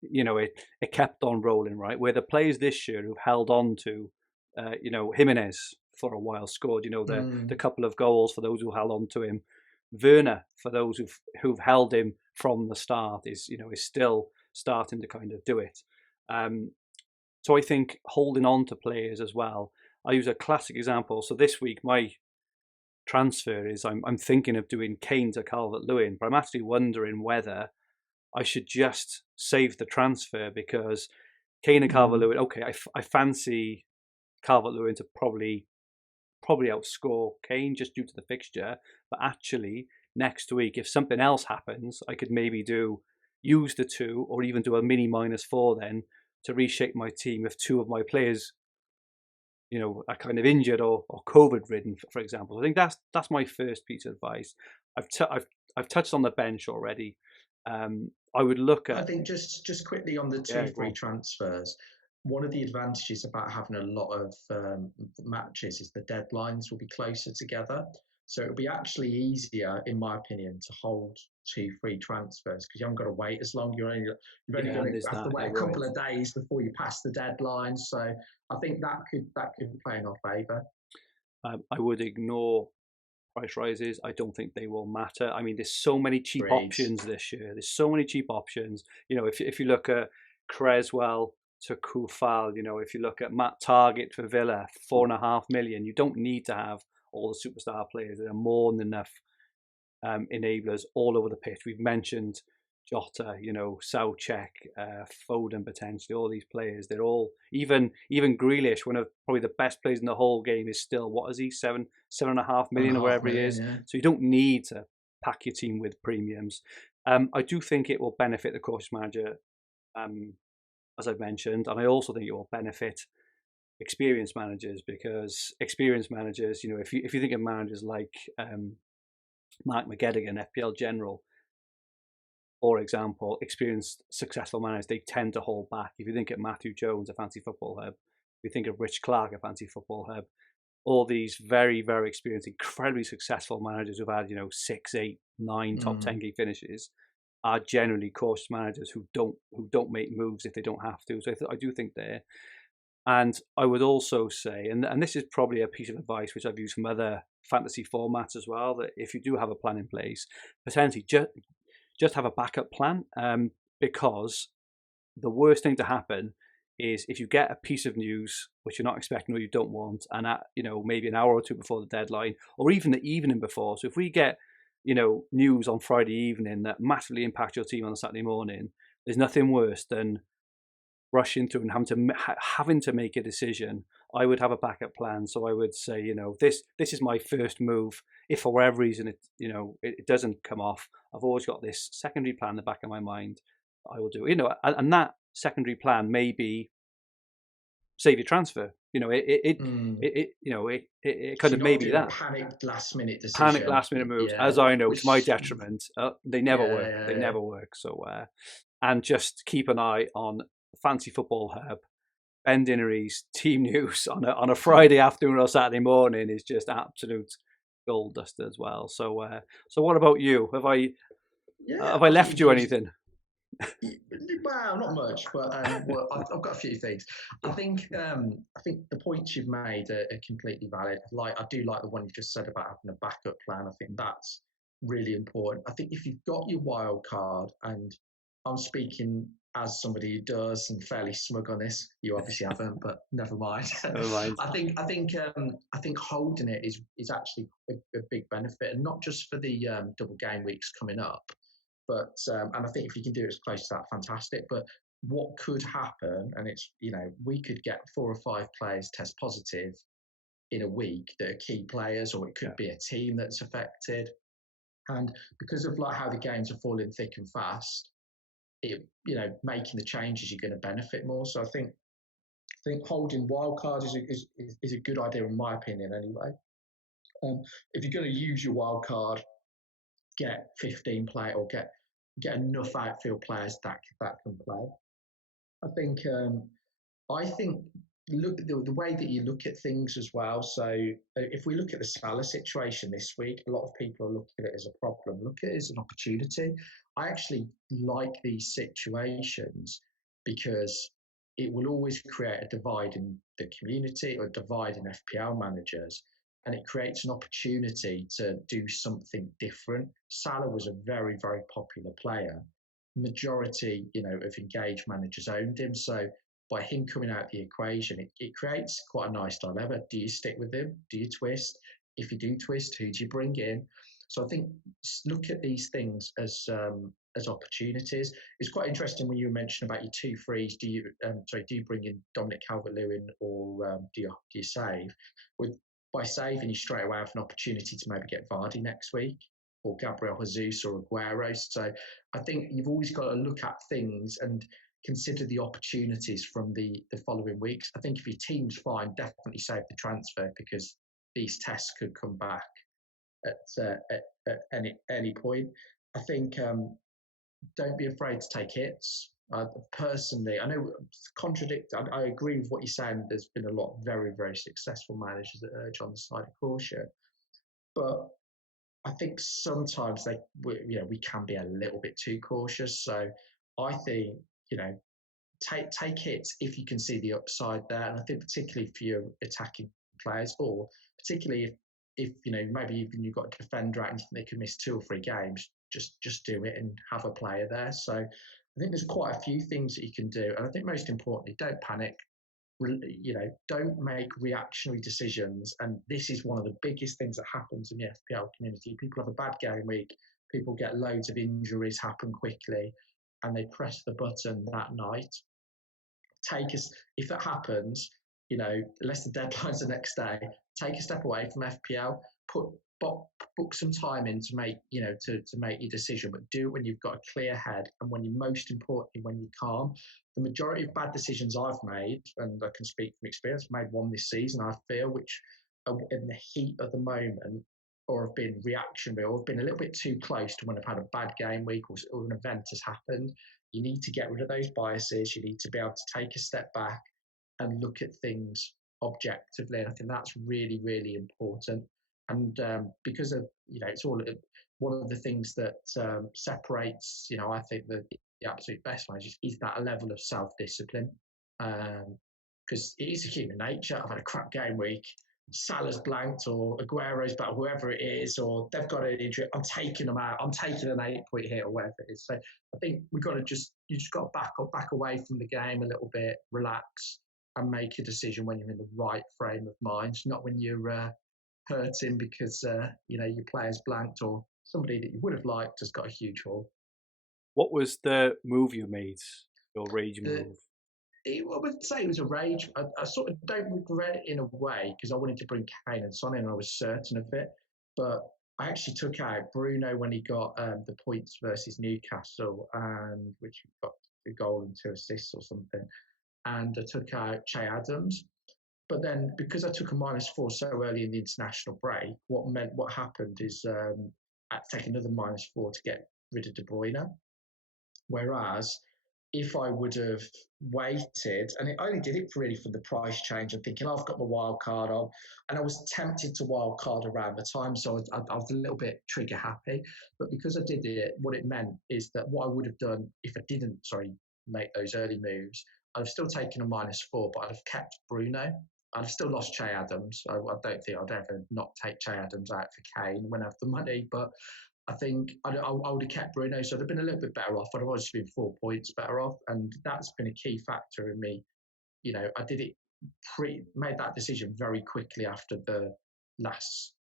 it kept on rolling, right? Where the players this year who've held on to, Jimenez for a while scored, the couple of goals for those who held on to him. Werner, for those who've held him from the start, is still starting to kind of do it. So I think holding on to players as well. I use a classic example. So this week my transfer is I'm thinking of doing Kane to Calvert-Lewin, but I'm actually wondering whether I should just save the transfer because Kane and Calvert-Lewin. Okay, I fancy Calvert-Lewin to probably outscore Kane just due to the fixture. But actually, next week, if something else happens, I could maybe use the 2 or even do a mini -4 then to reshape my team if 2 of my players, are kind of injured or COVID-ridden, for example. I think that's my first piece of advice. I've touched on the bench already. I would look at. I think just quickly on the 2 free transfers. One of the advantages about having a lot of matches is the deadlines will be closer together. So it'll be actually easier, in my opinion, to hold 2 free transfers because you haven't got to wait as long. You've only got to have to wait a couple of days before you pass the deadline. So I think that could play in our favour. I would ignore price rises. I don't think they will matter. I mean, there's so many cheap options this year. There's so many cheap options. If you look at Creswell to Kufal, if you look at Matt Target for Villa, 4.5 million, you don't need to have all the superstar players. There are more than enough enablers all over the pitch. We've mentioned Jota, Soucek, Foden potentially, all these players. They're all, even Grealish, one of probably the best players in the whole game, is still, what is he, 7.5 million or whatever he is. Yeah. So you don't need to pack your team with premiums. I do think it will benefit the cautious manager, as I've mentioned, and I also think it will benefit experienced managers because experienced managers, if you think of managers like Mark McGettigan, FPL General, for example, experienced successful managers, they tend to hold back. If you think of Matthew Jones, a Fantasy Football Hub, if you think of Rich Clark, a Fantasy Football Hub, all these very, very experienced, incredibly successful managers who've had 6, 8, 9 top 10 gig finishes are generally cautious managers who don't make moves if they don't have to. So I do think there. And I would also say, and this is probably a piece of advice which I've used from other fantasy formats as well, that if you do have a plan in place, potentially just have a backup plan, because the worst thing to happen is if you get a piece of news which you're not expecting or you don't want, and at maybe an hour or 2 before the deadline, or even the evening before. So if we get news on Friday evening that massively impacts your team on a Saturday morning, there's nothing worse than rushing through and having to make a decision. I would have a backup plan. So I would say, this is my first move. If for whatever reason it doesn't come off, I've always got this secondary plan in the back of my mind. I will do, and that secondary plan may be save your transfer. It kind of maybe that panicked last minute decision. Moves, as I know, to my detriment. They never work. They never work. So and just keep an eye on Fantasy Football Hub. Ben Dinnery's team news on a Friday afternoon or Saturday morning is just absolute gold dust as well. So what about you? Have I left you anything? Well, not much, but I've got a few things. I think the points you've made are completely valid. I do like the one you just said about having a backup plan. I think that's really important. I think if you've got your wild card, and I'm speaking as somebody who does and fairly smug on this, you obviously haven't, but never mind. I think holding it is actually a big benefit, and not just for the double game weeks coming up. But and I think if you can do it as close to that, fantastic. But what could happen, and it's we could get 4 or 5 players test positive in a week that are key players, or it could be a team that's affected. And because of how the games are falling thick and fast, making the changes, you're going to benefit more. So I think holding wildcard is a good idea in my opinion, anyway. If you're going to use your wild card, get 15 play or get enough outfield players that can play. I think look the way that you look at things as well. So if we look at the Salah situation this week, a lot of people are looking at it as a problem. Look at it as an opportunity. I actually like these situations because it will always create a divide in the community or a divide in FPL managers, and it creates an opportunity to do something different. Salah was a very, very popular player. Majority, of engaged managers owned him. So by him coming out the equation, it creates quite a nice dilemma. Do you stick with him? Do you twist? If you do twist, who do you bring in? So I think look at these things as opportunities. It's quite interesting when you mentioned about your 2-3s. Do you bring in Dominic Calvert-Lewin or do you save? By saving, you straight away have an opportunity to maybe get Vardy next week, or Gabriel Jesus or Aguero. So I think you've always got to look at things and consider the opportunities from the following weeks. I think if your team's fine, definitely save the transfer, because these tests could come back at any point. I think don't be afraid to take hits. Personally, I know I agree with what you're saying. There's been a lot of very, very successful managers that urge on the side of caution, but I think sometimes we can be a little bit too cautious. So I think, take hits if you can see the upside there. And I think particularly for your attacking players, or particularly if maybe even you've got a defender out and they can miss 2 or 3 games, just do it and have a player there. So I think there's quite a few things that you can do. And I think most importantly, don't panic. Don't make reactionary decisions. And this is one of the biggest things that happens in the FPL community. People have a bad game week. People get loads of injuries happen quickly, and they press the button that night. If that happens, unless the deadline's the next day, take a step away from FPL. Book some time in to make to make your decision, but do it when you've got a clear head, and most importantly, when you're calm. The majority of bad decisions I've made, and I can speak from experience, I've made one this season, I feel, which are in the heat of the moment, or have been reactionary, or have been a little bit too close to when I've had a bad game week or an event has happened. You need to get rid of those biases. You need to be able to take a step back and look at things objectively. And I think that's really, really important. And because of, it's all one of the things that separates, I think the absolute best managers is that level of self-discipline. Because it is a human nature. I've had a crap game week. Salah's blanked, or Aguero's back, whoever it is, or they've got an injury. I'm taking them out. I'm taking an 8-point hit, or whatever it is. So I think you just got to back away from the game a little bit, relax, and make a decision when you're in the right frame of mind, not when you're hurting because your player's blanked, or somebody that you would have liked has got a huge haul. What was the move you made? Your rage move? I would say it was a rage. I sort of don't regret it in a way, because I wanted to bring Kane and Son in, and I was certain of it. But I actually took out Bruno when he got the points versus Newcastle, and which got a goal and 2 assists or something. And I took out Che Adams. But then, because I took a -4 so early in the international break, what happened is I had to take another -4 to get rid of De Bruyne. Whereas if I would have waited, and it only did it really for the price change, I'm thinking, I've got my wild card on, and I was tempted to wild card around the time, so I was a little bit trigger happy. But because I did it, what it meant is that what I would have done if I didn't, make those early moves, I'd have still taken a -4, but I'd have kept Bruno. I'd have still lost Che Adams. I don't think I'd ever not take Che Adams out for Kane when I have the money, but I think I would have kept Bruno, so I'd have been a little bit better off. I'd have obviously been 4 points better off, and that's been a key factor in me. I did it made that decision very quickly after the last,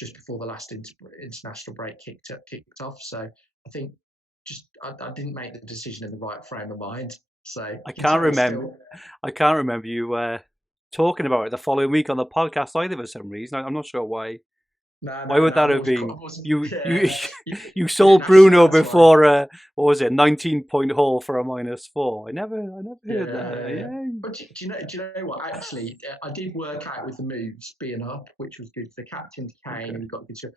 just before the last international break kicked off. So I think I didn't make the decision in the right frame of mind. So I can't remember you talking about it the following week on the podcast either for some reason. I'm not sure why Why would that have was, been? You you you sold Bruno before what was it, 19-point haul for a -4? I never heard that. Yeah. But do you know what? Actually, I did work out with the moves being up, which was good for captain Kane. Okay. Got good. So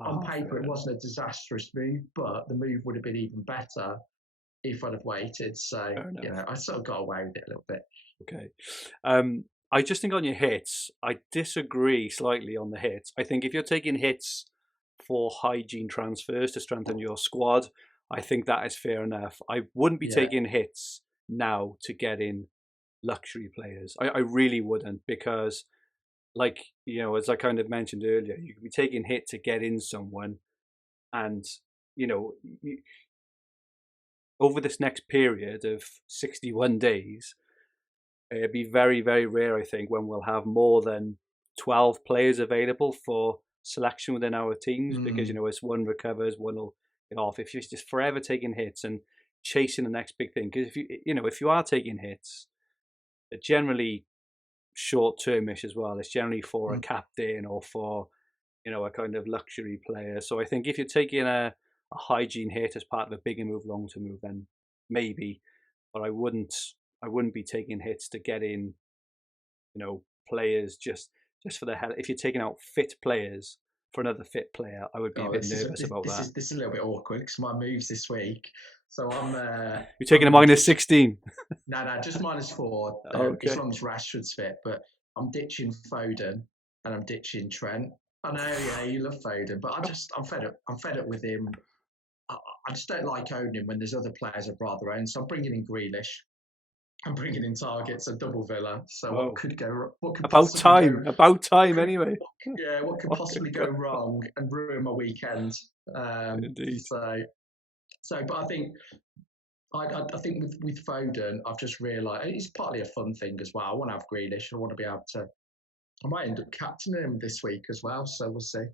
on paper, it wasn't a disastrous move, but the move would have been even better if I'd have waited. So I sort of got away with it a little bit. Okay. I just think on your hits, I disagree slightly on the hits. I think if you're taking hits for hygiene transfers to strengthen your squad, I think that is fair enough. I wouldn't be taking hits now to get in luxury players. I really wouldn't, because, like, as I kind of mentioned earlier, you could be taking hit to get in someone, and over this next period of 61 days, it'd be very, very rare, I think, when we'll have more than 12 players available for selection within our teams, because as one recovers, one will get off. If you're just forever taking hits and chasing the next big thing, because if you are taking hits, they're generally short-termish as well. It's generally for a captain or for a kind of luxury player. So I think if you're taking a hygiene hit as part of a bigger move, long-term move, then maybe, but I wouldn't be taking hits to get in, players just for the hell. If you're taking out fit players for another fit player, I would be a bit nervous about that. This is a little bit awkward because my moves this week. So I'm. You're taking a -16. No, just -4. Okay. As long as Rashford's fit, but I'm ditching Foden and I'm ditching Trent. I know, you love Foden, but I'm fed up. I'm fed up with him. I just don't like owning him when there's other players I'd rather own. So I'm bringing in Grealish. I'm bringing in targets, a double Villa. So what could go? What could about time anyway. What could possibly go wrong and ruin my weekend? Indeed. So, but I think with Foden, I've just realised it's partly a fun thing as well. I want to have Grealish. I want to be able to. I might end up captaining him this week as well. So we'll see.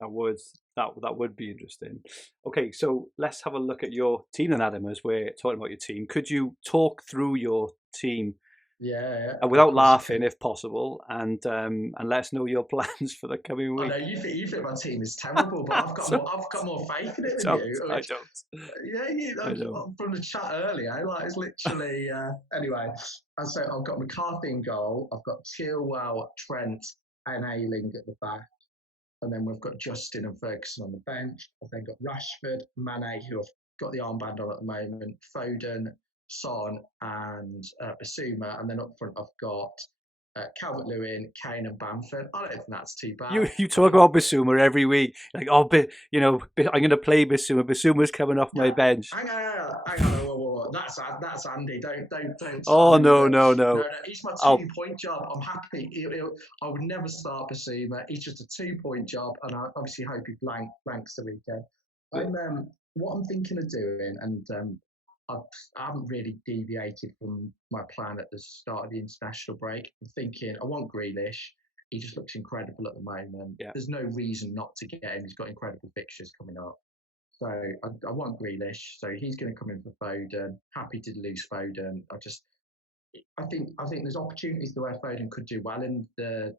That would be interesting. Okay, so let's have a look at your team then, Adam, as we're talking about your team. Could you talk through your team? Yeah. Without laughing, if possible, and let us know your plans for the coming week. I know you think my team is terrible, but I've got more faith in it than you. I don't. Yeah, from the chat earlier, like it's literally anyway. And so I've got McCarthy in goal. I've got Chilwell, Trent, and Ayling at the back. And then we've got Justin and Ferguson on the bench. I've then got Rashford, Mane, who I've got the armband on at the moment, Foden, Son, and Basuma. And then up front, I've got Calvert-Lewin, Kane, and Bamford. I don't think that's too bad. You talk about Basuma every week, like, I'm going to play Basuma. Basuma's coming off my bench. Hang on. Whoa. That's Andy. Don't. Oh no. He's my 2-point job. I'm happy. I would never start Basuma. He's just a 2-point job, and I obviously hope he blanks the weekend. What I'm thinking of doing, and I haven't really deviated from my plan at the start of the international break. I'm thinking I want Grealish. He just looks incredible at the moment. Yeah. There's no reason not to get him. He's got incredible fixtures coming up. So I want Grealish. So he's going to come in for Foden. Happy to lose Foden. I think there's opportunities where Foden could do well in the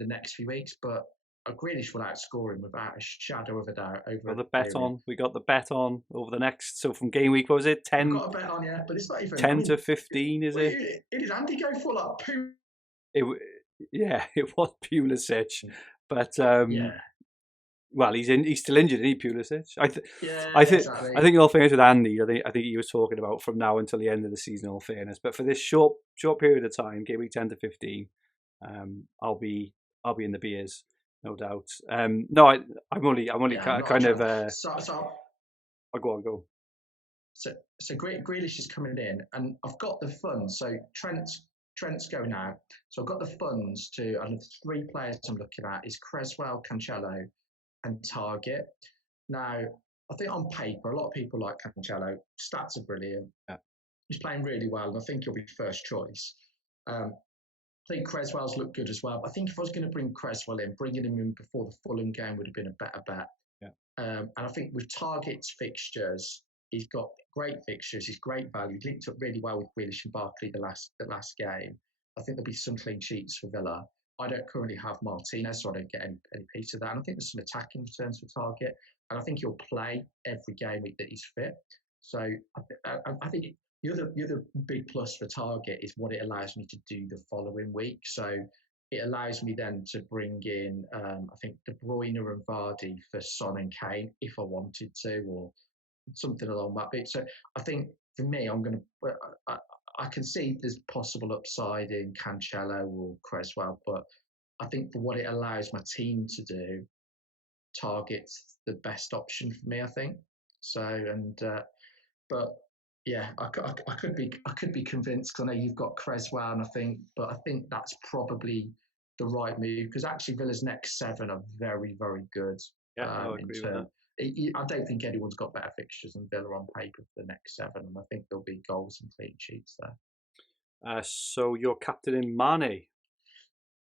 next few weeks, but Grealish will outscore him without a shadow of a doubt. We got the bet on over the next. So from game week, what was it? 10. We've got a bet on, yeah, but it's not even 10 to 15, is it? It did Andy go for like it was Pulisic, but well, he's still injured, isn't he, Pulisic? I think in all fairness with Andy, I think he was talking about from now until the end of the season. In all fairness, but for this short period of time, game week 10 to 15, I'll be in the beers. No doubt. No, I'm only kind of. I'll go. So Grealish is coming in, and I've got the funds. So Trent's going out. So I've got the funds to. And the 3 players I'm looking at is Cresswell, Cancelo, and Target. Now, I think on paper, a lot of people like Cancelo. Stats are brilliant. Yeah. He's playing really well, and I think he'll be first choice. I think Cresswell's looked good as well. But I think if I was going to bring Cresswell in, bringing him in before the Fulham game would have been a better bet. Yeah. And I think with Target's fixtures, he's got great fixtures. He's great value. He linked up really well with Grealish and Barkley the last game. I think there'll be some clean sheets for Villa. I don't currently have Martinez, so I don't get any piece of that. And I think there's some attacking returns for Target, and I think he'll play every game week that he's fit. So I think the other big plus for Target is what it allows me to do the following week. So it allows me then to bring in, I think, De Bruyne and Vardy for Son and Kane if I wanted to, or something along that bit. So I think for me, I can see there's possible upside in Cancelo or Cresswell, but I think for what it allows my team to do, Target's the best option for me, I think. So, but yeah, I could be convinced because I know you've got Cresswell, and I think that's probably the right move because actually Villa's next 7 are very, very good. Yeah, I agree with that. I don't think anyone's got better fixtures than Villa on paper for the next 7, and I think there'll be goals and clean sheets there. So you're captain in Mane.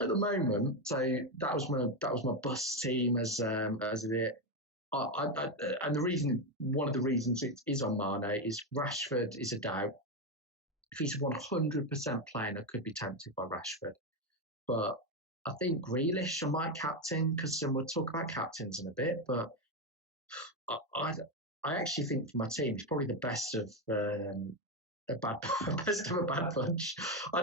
At the moment, so that was my bus team as it. And one of the reasons it is on Mane is Rashford is a doubt. If he's 100% playing, I could be tempted by Rashford, but I think Grealish I might captain because we'll talk about captains in a bit. But I actually think for my team, he's probably the best of a bad bunch. I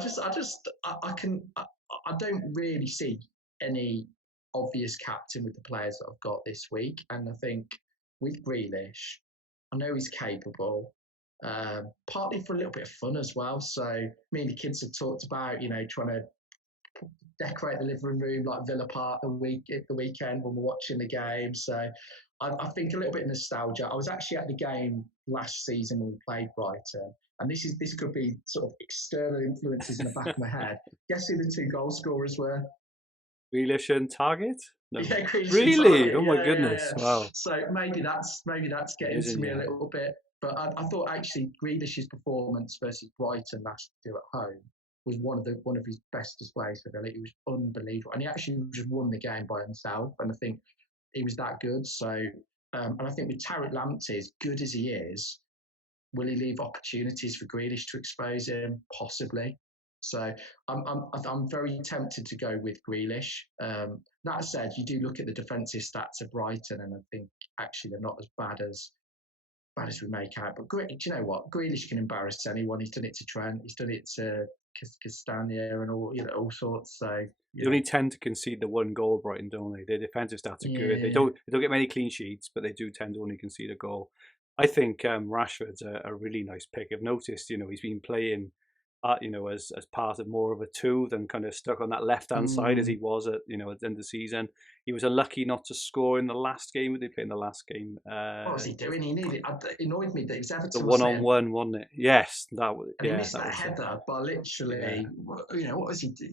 don't really see any obvious captain with the players that I've got this week, and I think with Grealish, I know he's capable. Partly for a little bit of fun as well. So me and the kids have talked about, trying to decorate the living room like Villa Park the weekend when we're watching the game. So I think a little bit of nostalgia. I was actually at the game last season when we played Brighton, and this could be sort of external influences in the back of my head. Guess who the 2 goal scorers were? Grealish and Target? No. Yeah, Grealish. Really? Oh my goodness! Yeah. Wow. So maybe that's getting to me a little bit. But I thought actually Grealish's performance versus Brighton last year at home was one of his best displays for Villa. It was unbelievable, and he actually just won the game by himself. And I think he was that good. So, and I think with Tariq Lamptey, as good as he is, will he leave opportunities for Grealish to expose him? Possibly. So I'm very tempted to go with Grealish. That said, you do look at the defensive stats of Brighton, and I think actually they're not as bad as we make out. But do you know what? Grealish can embarrass anyone. He's done it to Trent. He's done it to Castagna and all sorts. So they only tend to concede the 1 goal, Brighton, don't they? Their defensive stats are good. They don't get many clean sheets, but they do tend to only concede a goal. I think Rashford's a really nice pick. I've noticed, he's been playing, as part of more of a 2 than kind of stuck on that left-hand side as he was at the end of the season. He was unlucky not to score in the last game. Did they play in the last game? What was he doing? It annoyed me that it was Everton. The 1-on-1, wasn't it? Yes, that was. And he missed that header, but literally, what was he doing?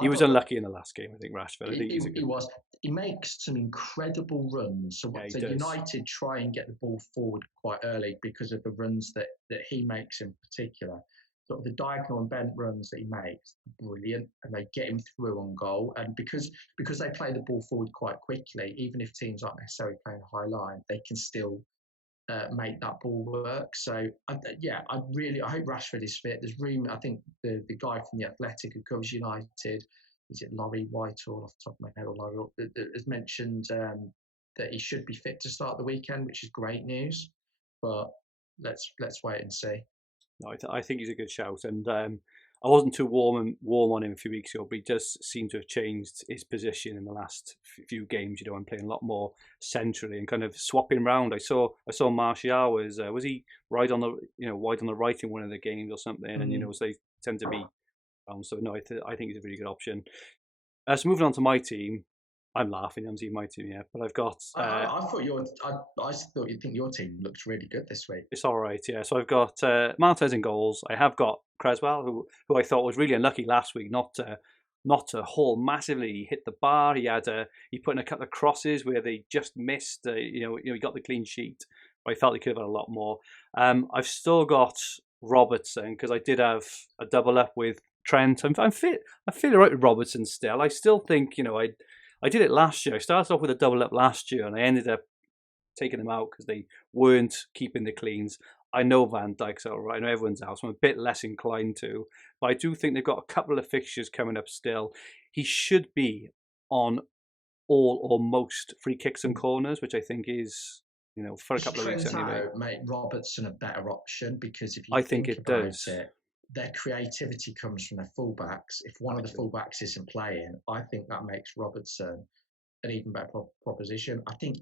He was unlucky in the last game, I think, Rashford. He was. He makes some incredible runs. So United try and get the ball forward quite early because of the runs that he makes in particular. Sort of the diagonal and bent runs that he makes, brilliant, and they get him through on goal. And because they play the ball forward quite quickly, even if teams aren't necessarily playing a high line, they can still make that ball work. So I hope Rashford is fit. There's room. I think the guy from the Athletic who covers United, is it Laurie Whitehall off the top of my head, or Laurie, has mentioned that he should be fit to start the weekend, which is great news. But let's wait and see. No, I think he's a good shout, and I wasn't too warm on him a few weeks ago, but he does seem to have changed his position in the last few games. And playing a lot more centrally and kind of swapping around. I saw Martial was he wide on the right in one of the games or something, and so they tend to be. So no, I think he's a really good option. So moving on to my team. I'm laughing. I'm seeing my team, but I've got. I thought you'd think your team looks really good this week. It's all right, yeah. So I've got Martinez in goals. I have got Cresswell, who I thought was really unlucky last week, not to haul massively. He hit the bar. He put in a couple of crosses where they just missed. He got the clean sheet. But I felt he could have had a lot more. I've still got Robertson because I did have a double up with Trent. I'm feeling right with Robertson still. I still think I did it last year. I started off with a double up last year, and I ended up taking them out because they weren't keeping the cleans. I know Van Dijk's all right. I know everyone's out, so I'm a bit less inclined to. But I do think they've got a couple of fixtures coming up still. he should be on all or most free kicks and corners, which I think is, for a couple of weeks anyway. Make Robertson a better option, because if you I think it about does. it, their creativity comes from their fullbacks. If one of the fullbacks isn't playing, I think that makes Robertson an even better proposition. I think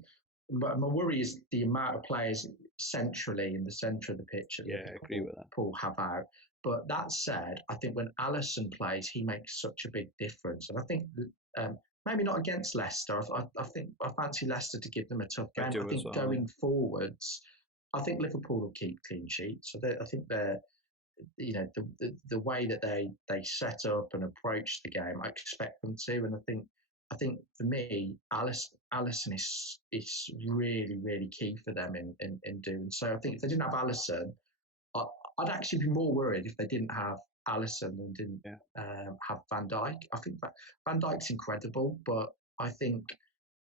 my worry is the amount of players centrally in the centre of the pitch. I agree with that. Liverpool have out. But that said, I think when Alisson plays, he makes such a big difference. And I think maybe not against Leicester. I think I fancy Leicester to give them a tough game. I think going forwards, I think Liverpool will keep clean sheets. So I think they're, the way that they set up and approach the game, I expect them to. And I think for me, Alisson is really, really key for them in doing so. I think if they didn't have Alisson, I'd actually be more worried if they didn't have Alisson and didn't have Van Dijk. I think Van Dijk's incredible, but I think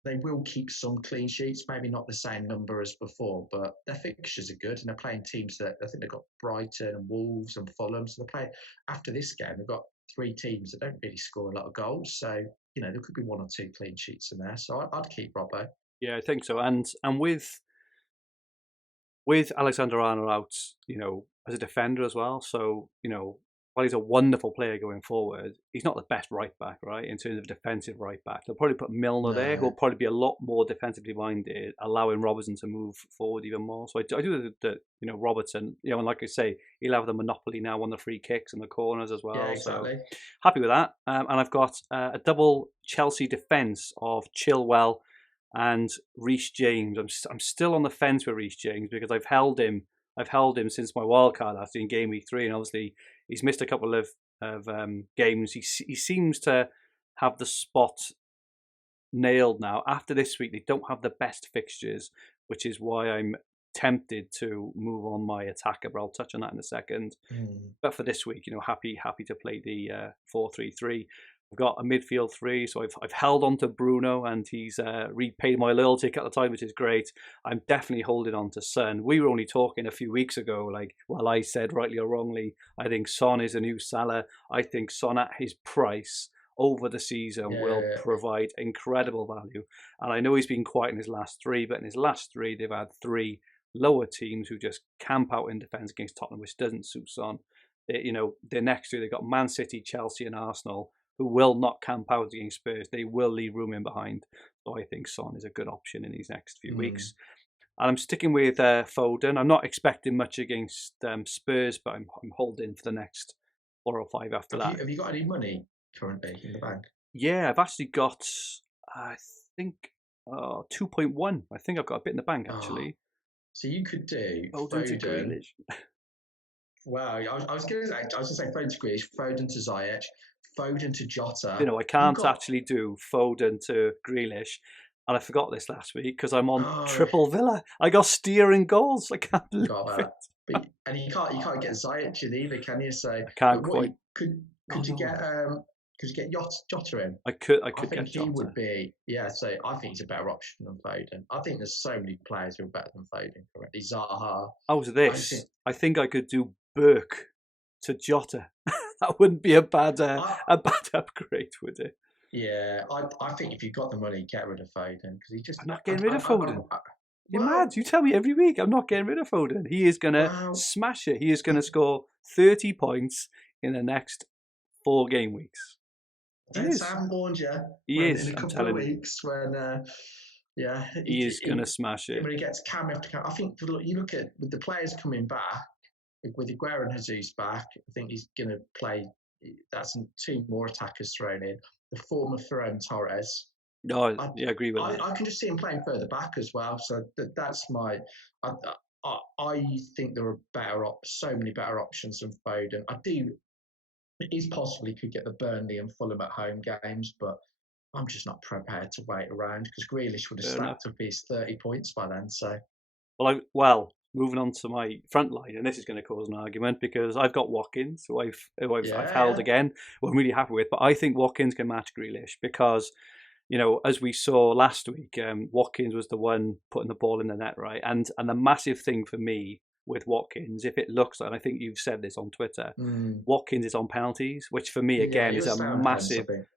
they will keep some clean sheets, maybe not the same number as before, but their fixtures are good, and they're playing teams that I think they've got Brighton and Wolves and Fulham. So they play after this game. They've got 3 teams that don't really score a lot of goals. So, there could be 1 or 2 clean sheets in there. So I'd keep Robbo. Yeah, I think so. And with Alexander-Arnold out, as a defender as well. So, while he's a wonderful player going forward, he's not the best right back, right? In terms of defensive right back. They'll probably put Milner there, who'll probably be a lot more defensively minded, allowing Robertson to move forward even more. So I do think that, Robertson, and like I say, he'll have the monopoly now on the free kicks and the corners as well. Yeah, exactly. So happy with that. And I've got a double Chelsea defence of Chilwell and Reece James. I'm still on the fence with Reece James because I've held him since my wildcard last in game week 3, and obviously he's missed a couple of games. He seems to have the spot nailed now. After this week, they don't have the best fixtures, which is why I'm tempted to move on my attacker, but I'll touch on that in a second. But for this week, happy to play the 4-3-3. I've got a midfield 3, so I've held on to Bruno, and he's repaid my loyalty at the time, which is great. I'm definitely holding on to Son. We were only talking a few weeks ago, I said rightly or wrongly, I think Son is a new Salah. I think Son at his price over the season will provide incredible value. And I know he's been quiet in his last 3, but in his last 3, they've had 3 lower teams who just camp out in defence against Tottenham, which doesn't suit Son. Their next 2, they've got Man City, Chelsea and Arsenal, who will not camp out against Spurs. They will leave room in behind. So I think Son is a good option in these next few weeks. And I'm sticking with Foden. I'm not expecting much against Spurs, but I'm holding for the next 4 or 5 after that. Have you got any money currently in the bank? Yeah, I've actually got, I think, 2.1. I think I've got a bit in the bank, actually. So you could do Foden. Well, I was going to say Foden to Grealish, Foden to Ziyech, Foden to Jota. I can't actually do Foden to Grealish. And I forgot this last week because I'm on triple Villa. I got steering goals. I can't believe it. And you can't get Ziyech in either, can you? So I can't quite. Could you get Jota in? I could get Jota. He would be. Yeah. So I think he's a better option than Foden. I think there's so many players who are better than Foden currently. Zaha. I think I could do Burke to Jota. That wouldn't be a bad upgrade, would it? Yeah, I think if you've got the money, get rid of Foden because he just. I'm not getting rid of Foden. You're mad. You tell me every week I'm not getting rid of Foden. He is going to smash it. He is going to score 30 points in the next 4 game weeks. I haven't warned you. He is. In a couple of weeks when. He is going to smash it. When he gets cam after cam, I think you look at with the players coming back. With Aguero and Jesus back, I think he's going to play. That's 2 more attackers thrown in. The form of Ferran Torres. No, I agree with that. I can just see him playing further back as well. So that's my. I think there are so many better options than Foden. He's possibly could get the Burnley and Fulham at home games, but I'm just not prepared to wait around because Grealish would have stacked up his 30 points by then. So. Moving on to my front line, and this is going to cause an argument because I've got Watkins, who I've held again, who I'm really happy with. But I think Watkins can match Grealish because, as we saw last week, Watkins was the one putting the ball in the net, right? And the massive thing for me with Watkins, if it looks like, and I think you've said this on Twitter, Watkins is on penalties, which for me, again, is a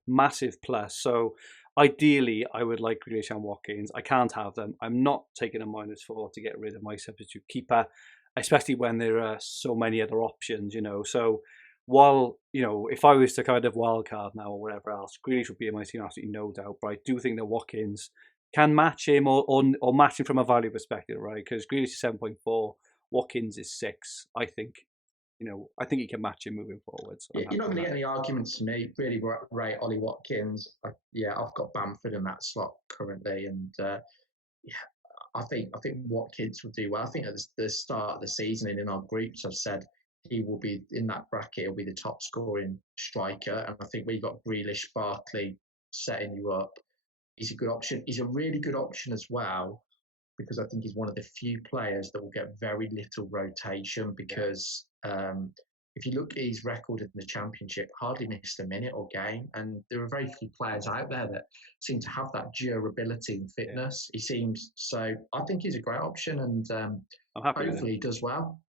massive plus. So ideally, I would like Grealish and Watkins. I can't have them. I'm not taking a -4 to get rid of my substitute keeper, especially when there are so many other options, So while, if I was to kind of wildcard now or whatever else, Grealish would be in my team, absolutely no doubt. But I do think that Watkins can match him or match him from a value perspective, right? Because Grealish is 7.4, Watkins is 6. I think he can match him moving forward. So you're not going to get any arguments to me. Really rate Ollie Watkins. I've got Bamford in that slot currently, and I think Watkins will do well. I think at the start of the season and in our groups, I've said he will be in that bracket. He'll be the top scoring striker, and I think we got Grealish, Barkley setting you up. He's a good option. He's a really good option as well, because I think he's one of the few players that will get very little rotation, because if you look at his record in the Championship, hardly missed a minute or game, and there are very few players out there that seem to have that durability and fitness. He seems so. I think he's a great option, and I'm happy hopefully he does well.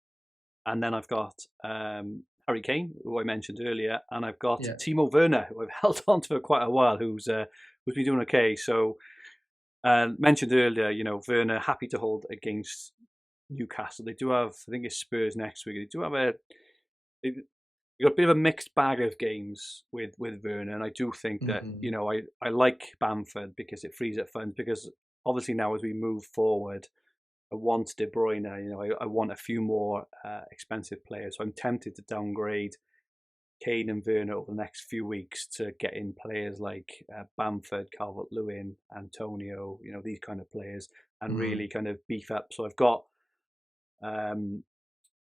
And then I've got Harry Kane, who I mentioned earlier, and I've got Timo Werner, who I've held on to for quite a while, who's been doing okay. So mentioned earlier, Werner happy to hold against Newcastle. They do have, I think it's Spurs next week. They do have you've got a bit of a mixed bag of games with Werner, and I do think that I like Bamford because it frees up funds. Because obviously now as we move forward, I want De Bruyne. I want a few more expensive players. So I'm tempted to downgrade Kane and Werner over the next few weeks to get in players like Bamford, Calvert-Lewin, Antonio. These kind of players, and really kind of beef up. So I've got.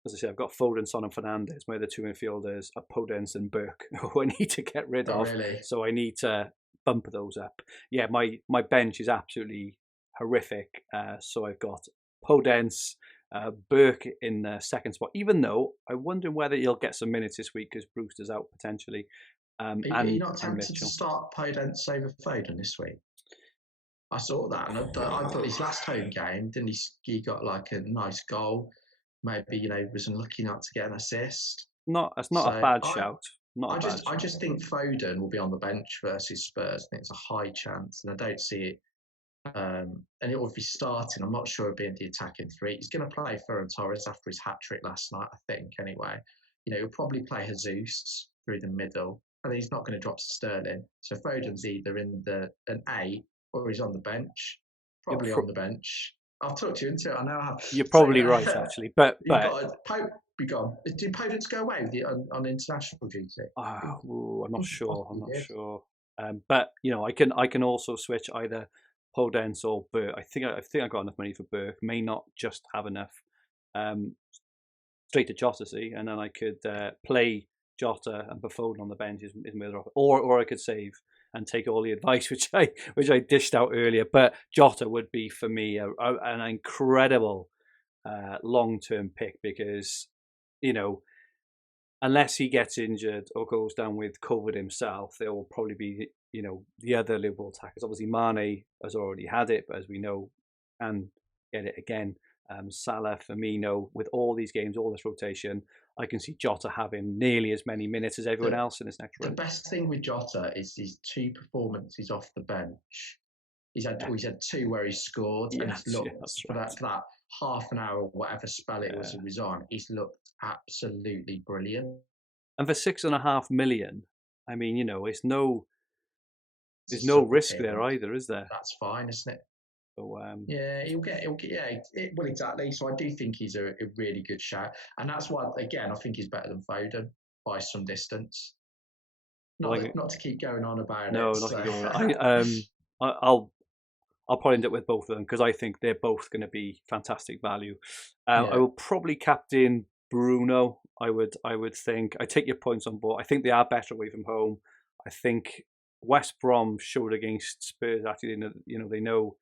As I say, I've got Foden, Son and Fernandes, my other two midfielders, are Podence and Burke, who I need to get rid of. Really? So I need to bump those up. Yeah, my bench is absolutely horrific. So I've got Podence, Burke in the second spot, even though I'm wondering whether he'll get some minutes this week because Brewster's out potentially. Are you not tempted to start Podence over Foden this week? I saw that, and I thought his last home game, didn't he got like a nice goal. Maybe was unlucky not to get an assist. That's not a bad shout. I just think Foden will be on the bench versus Spurs. I think it's a high chance, and I don't see it. And it will be starting. I'm not sure it'll be in the attacking three. He's going to play Ferran Torres after his hat trick last night, I think. Anyway, he'll probably play Jesus through the middle, and he's not going to drop Sterling. So Foden's either in an 8 or he's on the bench. Probably on the bench. I'll talk you into it. I know how. You're probably right, actually. But Pope be gone. Did Podence go away with on international duty? I'm not sure. But I can also switch either Podence or Burke. I think I got enough money for Burke. May not just have enough. Straight to Jota, see, and then I could play Jota and put Foden on the bench is my other option. Or I could save and take all the advice which I dished out earlier. But Jota would be for me an incredible long-term pick because, unless he gets injured or goes down with COVID himself, there will probably be, the other Liverpool attackers. Obviously, Mane has already had it, but as we know, can get it again. Salah, Firmino, with all these games, all this rotation, I can see Jota having nearly as many minutes as everyone else in his next run. The best thing with Jota is his 2 performances off the bench. He's had 2 where he's scored, and he's looked for that half an hour or whatever spell it was he was on. He's looked absolutely brilliant. And for 6.5 million, I mean, there's no risk there either, is there? That's fine, isn't it? So, he'll get well, exactly. So I do think he's a really good shout, and that's why again I think he's better than Foden by some distance. Not to keep going on about it. No, not to keep going on. I'll probably end up with both of them because I think they're both going to be fantastic value. I will probably captain Bruno. I would think. I take your points on board. I think they are better away from home. I think West Brom showed against Spurs actually. They know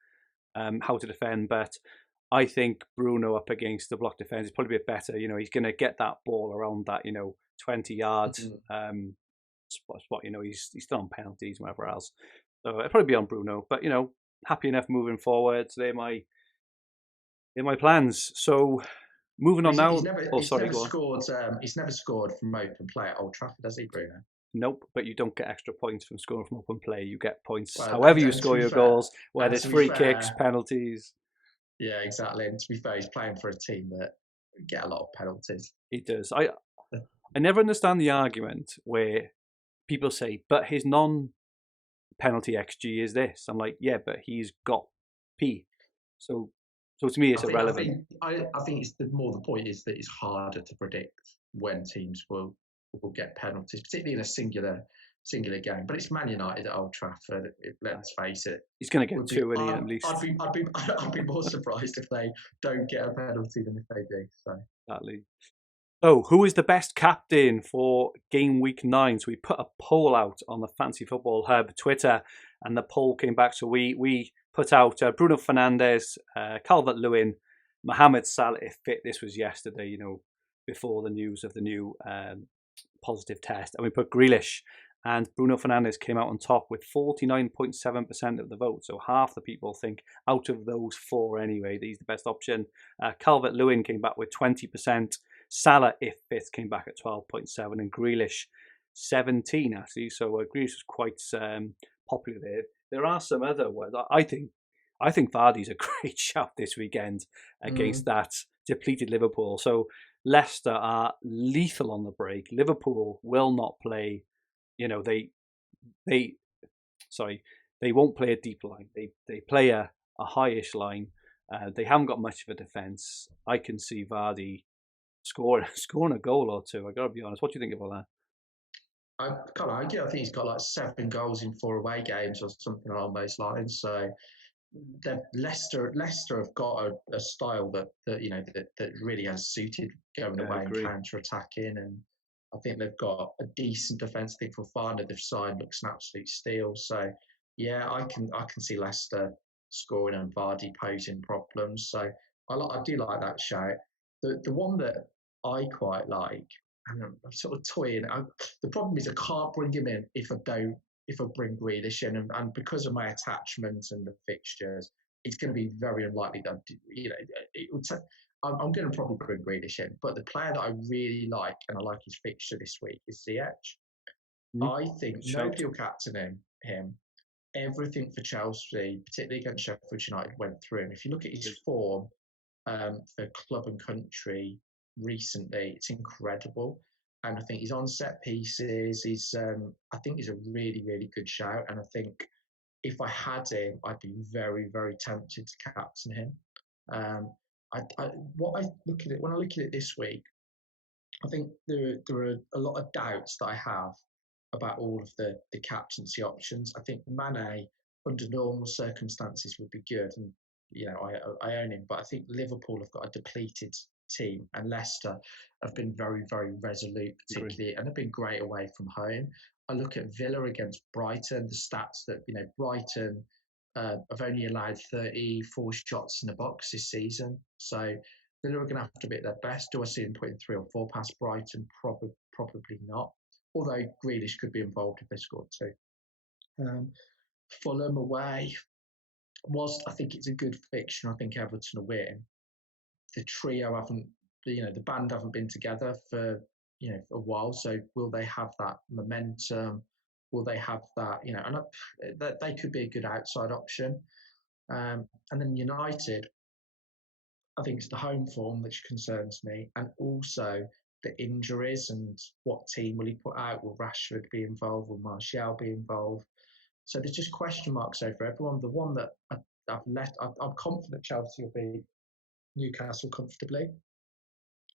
how to defend, but I think Bruno up against the block defence is probably a bit better. He's going to get that ball around that 20 yards spot. He's still on penalties and whatever else, so it'll probably be on Bruno. But happy enough moving forward. So they're my plans. So Moving on now. He's never scored from open play at Old Trafford, has he, Bruno? Nope, but you don't get extra points from scoring from open play. You get points however you score your goals, whether it's free kicks, penalties. Yeah, exactly. And to be fair, he's playing for a team that get a lot of penalties. He does. I never understand the argument where people say, but his non-penalty XG is this. I'm like, yeah, but he's got P. So to me, it's irrelevant. I think the point is that it's harder to predict when teams will get penalties, particularly in a singular game. But it's Man United at Old Trafford. Let's face it. He's going to get two at least. I'd be more surprised if they don't get a penalty than if they do. So exactly. So, who is the best captain for game week 9? So we put a poll out on the Fantasy Football Hub Twitter, and the poll came back. So we put out Bruno Fernandes, Calvert-Lewin, Mohamed Salah if fit. This was yesterday, before the news of the new positive test. And we put Grealish, and Bruno Fernandes came out on top with 49.7% of the vote. So half the people think out of those four anyway, that he's the best option. Calvert-Lewin came back with 20%. Salah, if fit, came back at 12.7%, and Grealish 17% actually. So Grealish was quite popular there. There are some other ones. I think Vardy's a great shout this weekend against that depleted Liverpool. So Leicester are lethal on the break. Liverpool will not play. They won't play a deep line. They play a highish line. They haven't got much of a defence. I can see Vardy scoring a goal or two. I got to be honest. What do you think about that? I can't argue. I think he's got like 7 goals in 4 away games or something along those lines. So Leicester have got a style that really has suited going away and counter-attacking, and I think they've got a decent defence. I think Fofana they've signed looks an absolute steal. So yeah, I can see Leicester scoring and Vardy posing problems. So I do like that shout. The one that I quite like, and I'm sort of toying. The problem is I can't bring him in if I bring Grealish in, and because of my attachment and the fixtures, it's going to be very unlikely that I'm going to probably bring Grealish in. But the player that I really like, and I like his fixture this week, is Ziyech. I think nobody will captain him. Everything for Chelsea, particularly against Sheffield United, went through. And if you look at his form for club and country recently, it's incredible. And I think he's on set pieces. I think he's a really, really good shout. And I think if I had him, I'd be very, very tempted to captain him. When I look at it this week, I think there are a lot of doubts that I have about all of the captaincy options. I think Mane, under normal circumstances, would be good, and I own him. But I think Liverpool have got a depleted team, and Leicester have been very, very resolute, particularly, and have been great away from home. I look at Villa against Brighton, the stats that Brighton have only allowed 34 shots in the box this season. So Villa are going to have to be at their best. Do I see them putting 3 or 4 past Brighton? Probably not. Although Grealish could be involved if they scored 2. Fulham away. I think it's a good fixture. I think Everton will win. The trio the band haven't been together for a while. So will they have that momentum? Will they have that? And they could be a good outside option. And then United, I think it's the home form which concerns me, and also the injuries and what team will he put out? Will Rashford be involved? Will Martial be involved? So there's just question marks over everyone. The one that I'm confident Chelsea will beat Newcastle comfortably.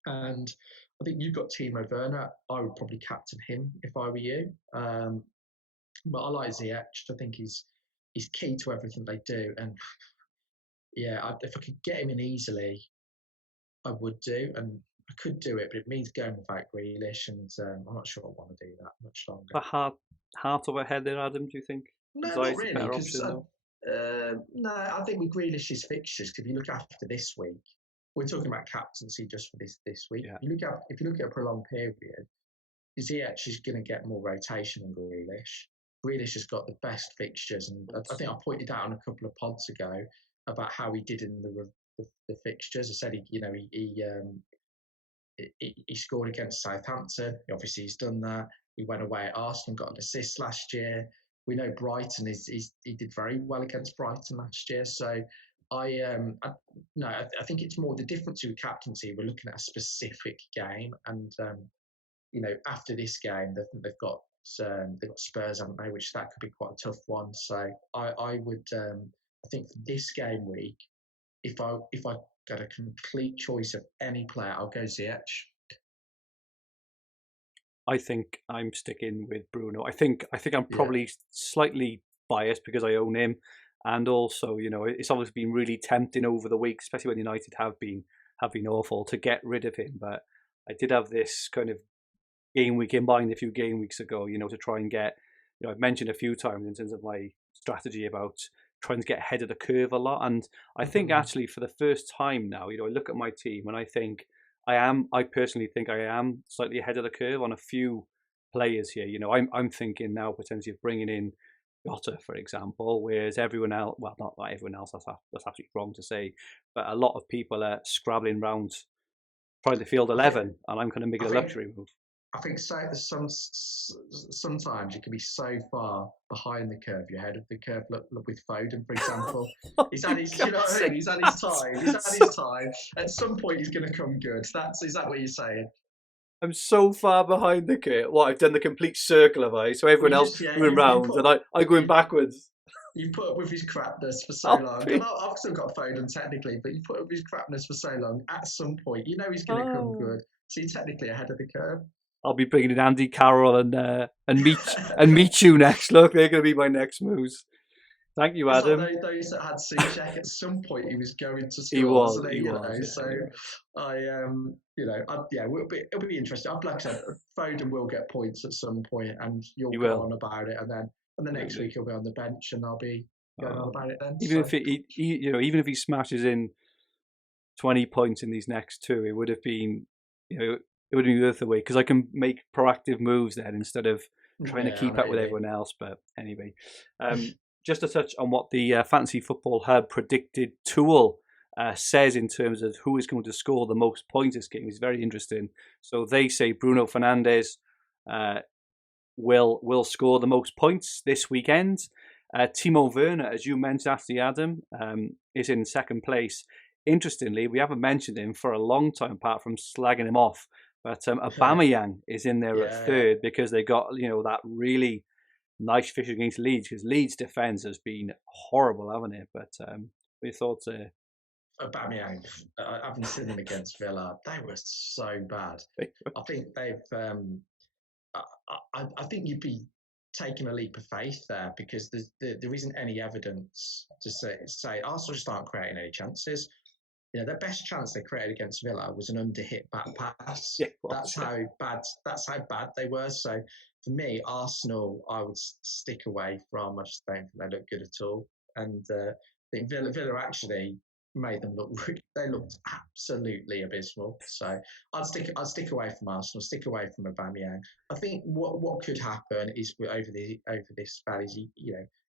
And I think you've got Timo Werner. I would probably captain him if I were you. But I like Ziyech. I think he's key to everything they do. And yeah, if I could get him in easily, I would do. And I could do it, but it means going without Grealish, and I'm not sure I want to do that much longer. But heart over head there, Adam, do you think? No, not really. No, I think with Grealish's fixtures, if you look after this week, we're talking about captaincy just for this week. Yeah. If you look at a prolonged period, Ziyech is going to get more rotation than Grealish. Grealish has got the best fixtures, and I think I pointed out on a couple of pods ago about how he did in the fixtures. I said he scored against Southampton. Obviously, he's done that. He went away at Arsenal, got an assist last year. We know Brighton he did very well against Brighton last year. So I think it's more the difference with captaincy. We're looking at a specific game, and after this game, they've got Spurs, haven't they? Which that could be quite a tough one. So I would I think for this game week, if I got a complete choice of any player, I'll go Ziyech. I think I'm sticking with Bruno. I think I'm probably slightly biased because I own him, and also it's obviously been really tempting over the week, especially when United have been awful, to get rid of him. But I did have this kind of game week in mind a few game weeks ago, to try and get. I've mentioned a few times in terms of my strategy about trying to get ahead of the curve a lot, and I think actually for the first time now, I look at my team and I think. I personally think I am slightly ahead of the curve on a few players here. I'm thinking now potentially of bringing in Jota, for example, whereas everyone else, well, not everyone else, that's absolutely wrong to say, but a lot of people are scrabbling around trying to field 11, and I'm kind of making a luxury move. I think sometimes you can be so far behind the curve, you're ahead of the curve. Look with Foden, for example. He's had his, you know what I mean? He's had his time. He's had his time. At some point, he's going to come good. Is that what you're saying? I'm so far behind the curve. What, I've done the complete circle, have I? So everyone else going round, and I'm going backwards. You put up with his crapness for so long. I've still got Foden technically, but you put up with his crapness for so long. At some point, he's going to come good. So you're technically ahead of the curve. I'll be bringing in Andy Carroll and meet you next. Look, they're going to be my next moves. Thank you, Adam. Like those that had Souček, at some point he was going to score. He was. So it'll be interesting. Like I said, Foden will get points at some point, and you'll go on about it, and then the next week he'll be on the bench, and I'll be going on about it then. Even if he smashes in 20 points in these next two, it would have been it would be worth the wait because I can make proactive moves then instead of trying to keep up with everyone else. But anyway, just to touch on what the Fantasy Football Hub predicted tool says in terms of who is going to score the most points this game is very interesting. So they say Bruno Fernandes will score the most points this weekend. Timo Werner, as you mentioned, actually, Adam, is in second place. Interestingly, we haven't mentioned him for a long time apart from slagging him off. But Aubameyang is in there at third because they got that really nice finish against Leeds because Leeds' defence has been horrible, haven't it? But we thought Aubameyang, I haven't seen them against Villa. They were so bad. I think they've. I think you'd be taking a leap of faith there because there isn't any evidence to say Arsenal just aren't creating any chances. Their best chance they created against Villa was an under-hit back pass. Yeah, that's how bad they were. So for me, Arsenal, I would stick away from. I just don't think they look good at all. And I think Villa actually made them look. They looked absolutely abysmal. So I'd stick away from Arsenal. Stick away from Aubameyang. I think what could happen is over this spell is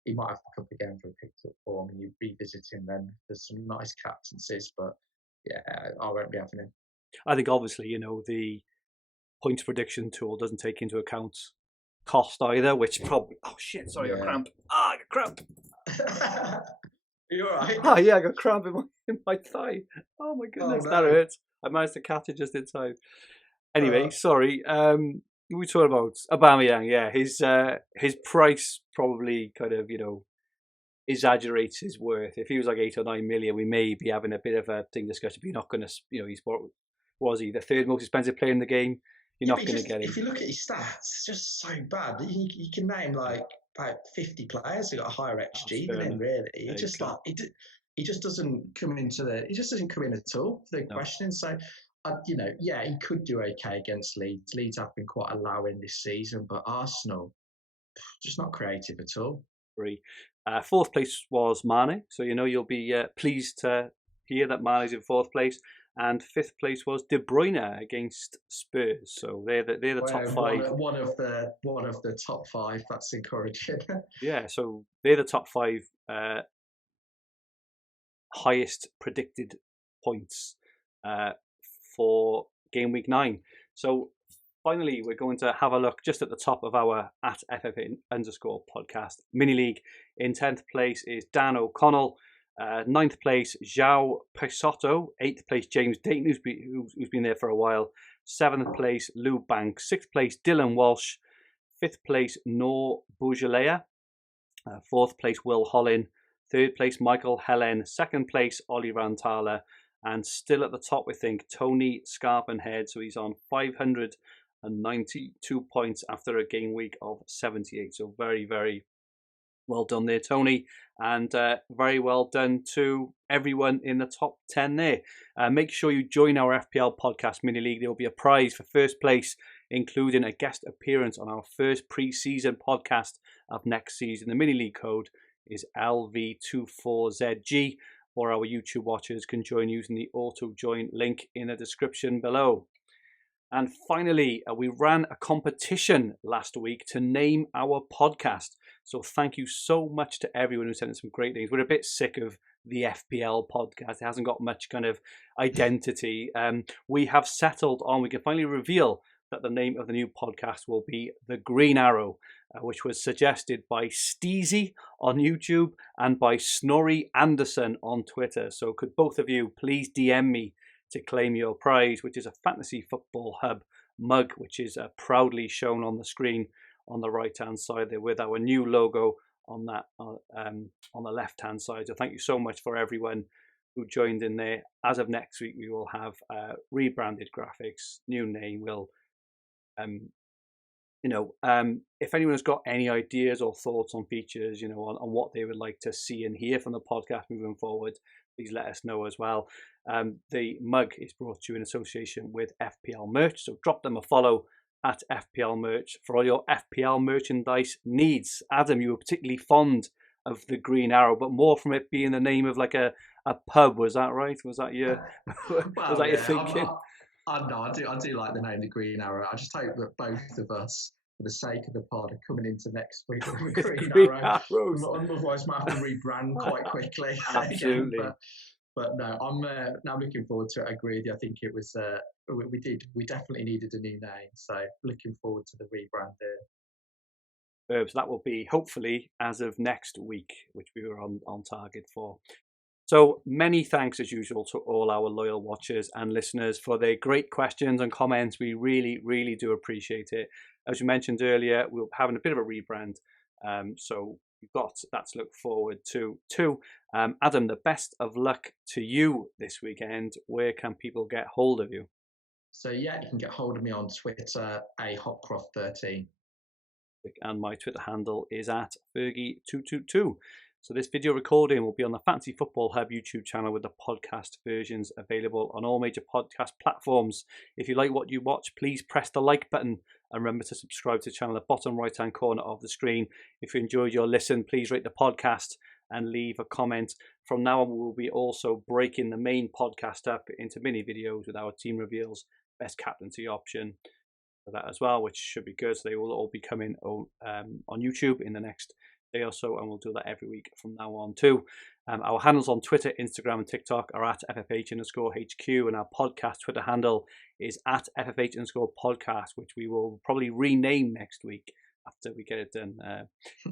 he might have a couple of games where he picked up form and you revisit him then. There's some nice captaincies, but I won't be having him. I think obviously, the points prediction tool doesn't take into account cost either, which probably... Oh, shit, sorry, I got cramp. I got cramp. You all right? Oh, yeah, I got cramp in my thigh. Oh, my goodness, that hurts. I managed to catch it just in time. Anyway, sorry. We talked about Aubameyang, his price probably kind of, exaggerates his worth. If he was like 8 or 9 million, we may be having a bit of a discussion, but you're not going to, he's was he the third most expensive player in the game? You're not going to get him. If you look at his stats, it's just so bad. You can name like about 50 players who got a higher XG than him, really. He just doesn't come into he just doesn't come in at all for the questioning. So, he could do okay against Leeds. Leeds have been quite allowing this season, but Arsenal, just not creative at all. Fourth place was Mane, so you'll be pleased to hear that Mane's in fourth place. And fifth place was De Bruyne against Spurs. So they're the top five. One of the top five. That's encouraging. Yeah, so they're the top five highest predicted points for game week 9. So finally, we're going to have a look just at the top of our at FFA_podcast mini league. In 10th place is Dan O'Connell. 9th place, João Pesotto. 8th place, James Dayton, who's been there for a while. 7th place, Lou Banks. 6th place, Dylan Walsh. 5th place, Noor Boujalea. 4th place, Will Hollin. 3rd place, Michael Helen. 2nd place, Ollie Rantala. And still at the top, we think, Tony Scarpenhead. So he's on 592 points after a game week of 78. So very, very well done there, Tony. And very well done to everyone in the top 10 there. Make sure you join our FPL Podcast Mini League. There will be a prize for first place, including a guest appearance on our first pre-season podcast of next season. The Mini League code is LV24ZG, or our YouTube watchers can join using the auto-join link in the description below. And finally, we ran a competition last week to name our podcast. So thank you so much to everyone who sent us some great names. We're a bit sick of the FPL podcast. It hasn't got much kind of identity. We have settled on, we can finally reveal that the name of the new podcast will be The Green Arrow, which was suggested by Steezy on YouTube and by Snorri Anderson on Twitter. So could both of you please DM me to claim your prize, which is a Fantasy Football Hub mug, which is proudly shown on the screen on the right hand side there with our new logo on that on the left hand side. So thank you so much for everyone who joined in there. As of next week, we will have rebranded graphics, new name. We'll if anyone has got any ideas or thoughts on features, on what they would like to see and hear from the podcast moving forward, please let us know as well. The mug is brought to you in association with FPL Merch, so drop them a follow at FPL Merch for all your FPL merchandise needs. Adam, you were particularly fond of the Green Arrow, but more from it being the name of like a pub. Was that right? Was that your your thinking? I do like the name The Green Arrow. I just hope that both of us, for the sake of the pod, are coming into next week with the Green Arrow. Otherwise, might have to rebrand quite quickly. Absolutely. But no, I'm now looking forward to it. I agree with you. I think it was we definitely needed a new name. So looking forward to the rebrand there. So that will be hopefully as of next week, which we were on target for. So many thanks as usual to all our loyal watchers and listeners for their great questions and comments. We really, really do appreciate it. As you mentioned earlier, we're having a bit of a rebrand. So you've got that to look forward to. Adam, the best of luck to you this weekend. Where can people get hold of you? So you can get hold of me on Twitter, Hopcroft13. And my Twitter handle is at Fergie222. So this video recording will be on the Fantasy Football Hub YouTube channel with the podcast versions available on all major podcast platforms. If you like what you watch, please press the like button and remember to subscribe to the channel at the bottom right hand corner of the screen. If you enjoyed your listen, please rate the podcast and leave a comment. From now on, we will be also breaking the main podcast up into mini videos with our team reveals, best captaincy option for that as well, which should be good. So they will all be coming on YouTube in the next day or so, and we'll do that every week from now on too. Our handles on Twitter, Instagram and TikTok are at FFH_HQ, and our podcast Twitter handle is at FFH_podcast, which we will probably rename next week after we get it done.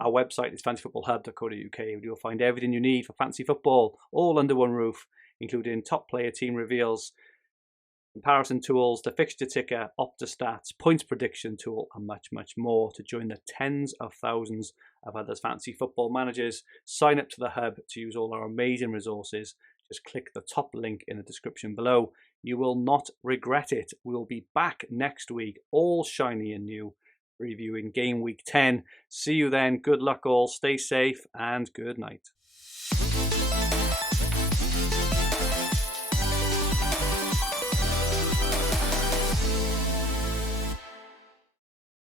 Our website is fantasyfootballhub.co.uk, where you'll find everything you need for fantasy football, all under one roof, including top player team reveals, comparison tools, the fixture ticker, Opta-Stats, points prediction tool, and much, much more. To join the tens of thousands of other fantasy football managers, sign up to the Hub to use all our amazing resources. Just click the top link in the description below. You will not regret it. We'll be back next week, all shiny and new, reviewing Game Week 10. See you then. Good luck all. Stay safe and good night.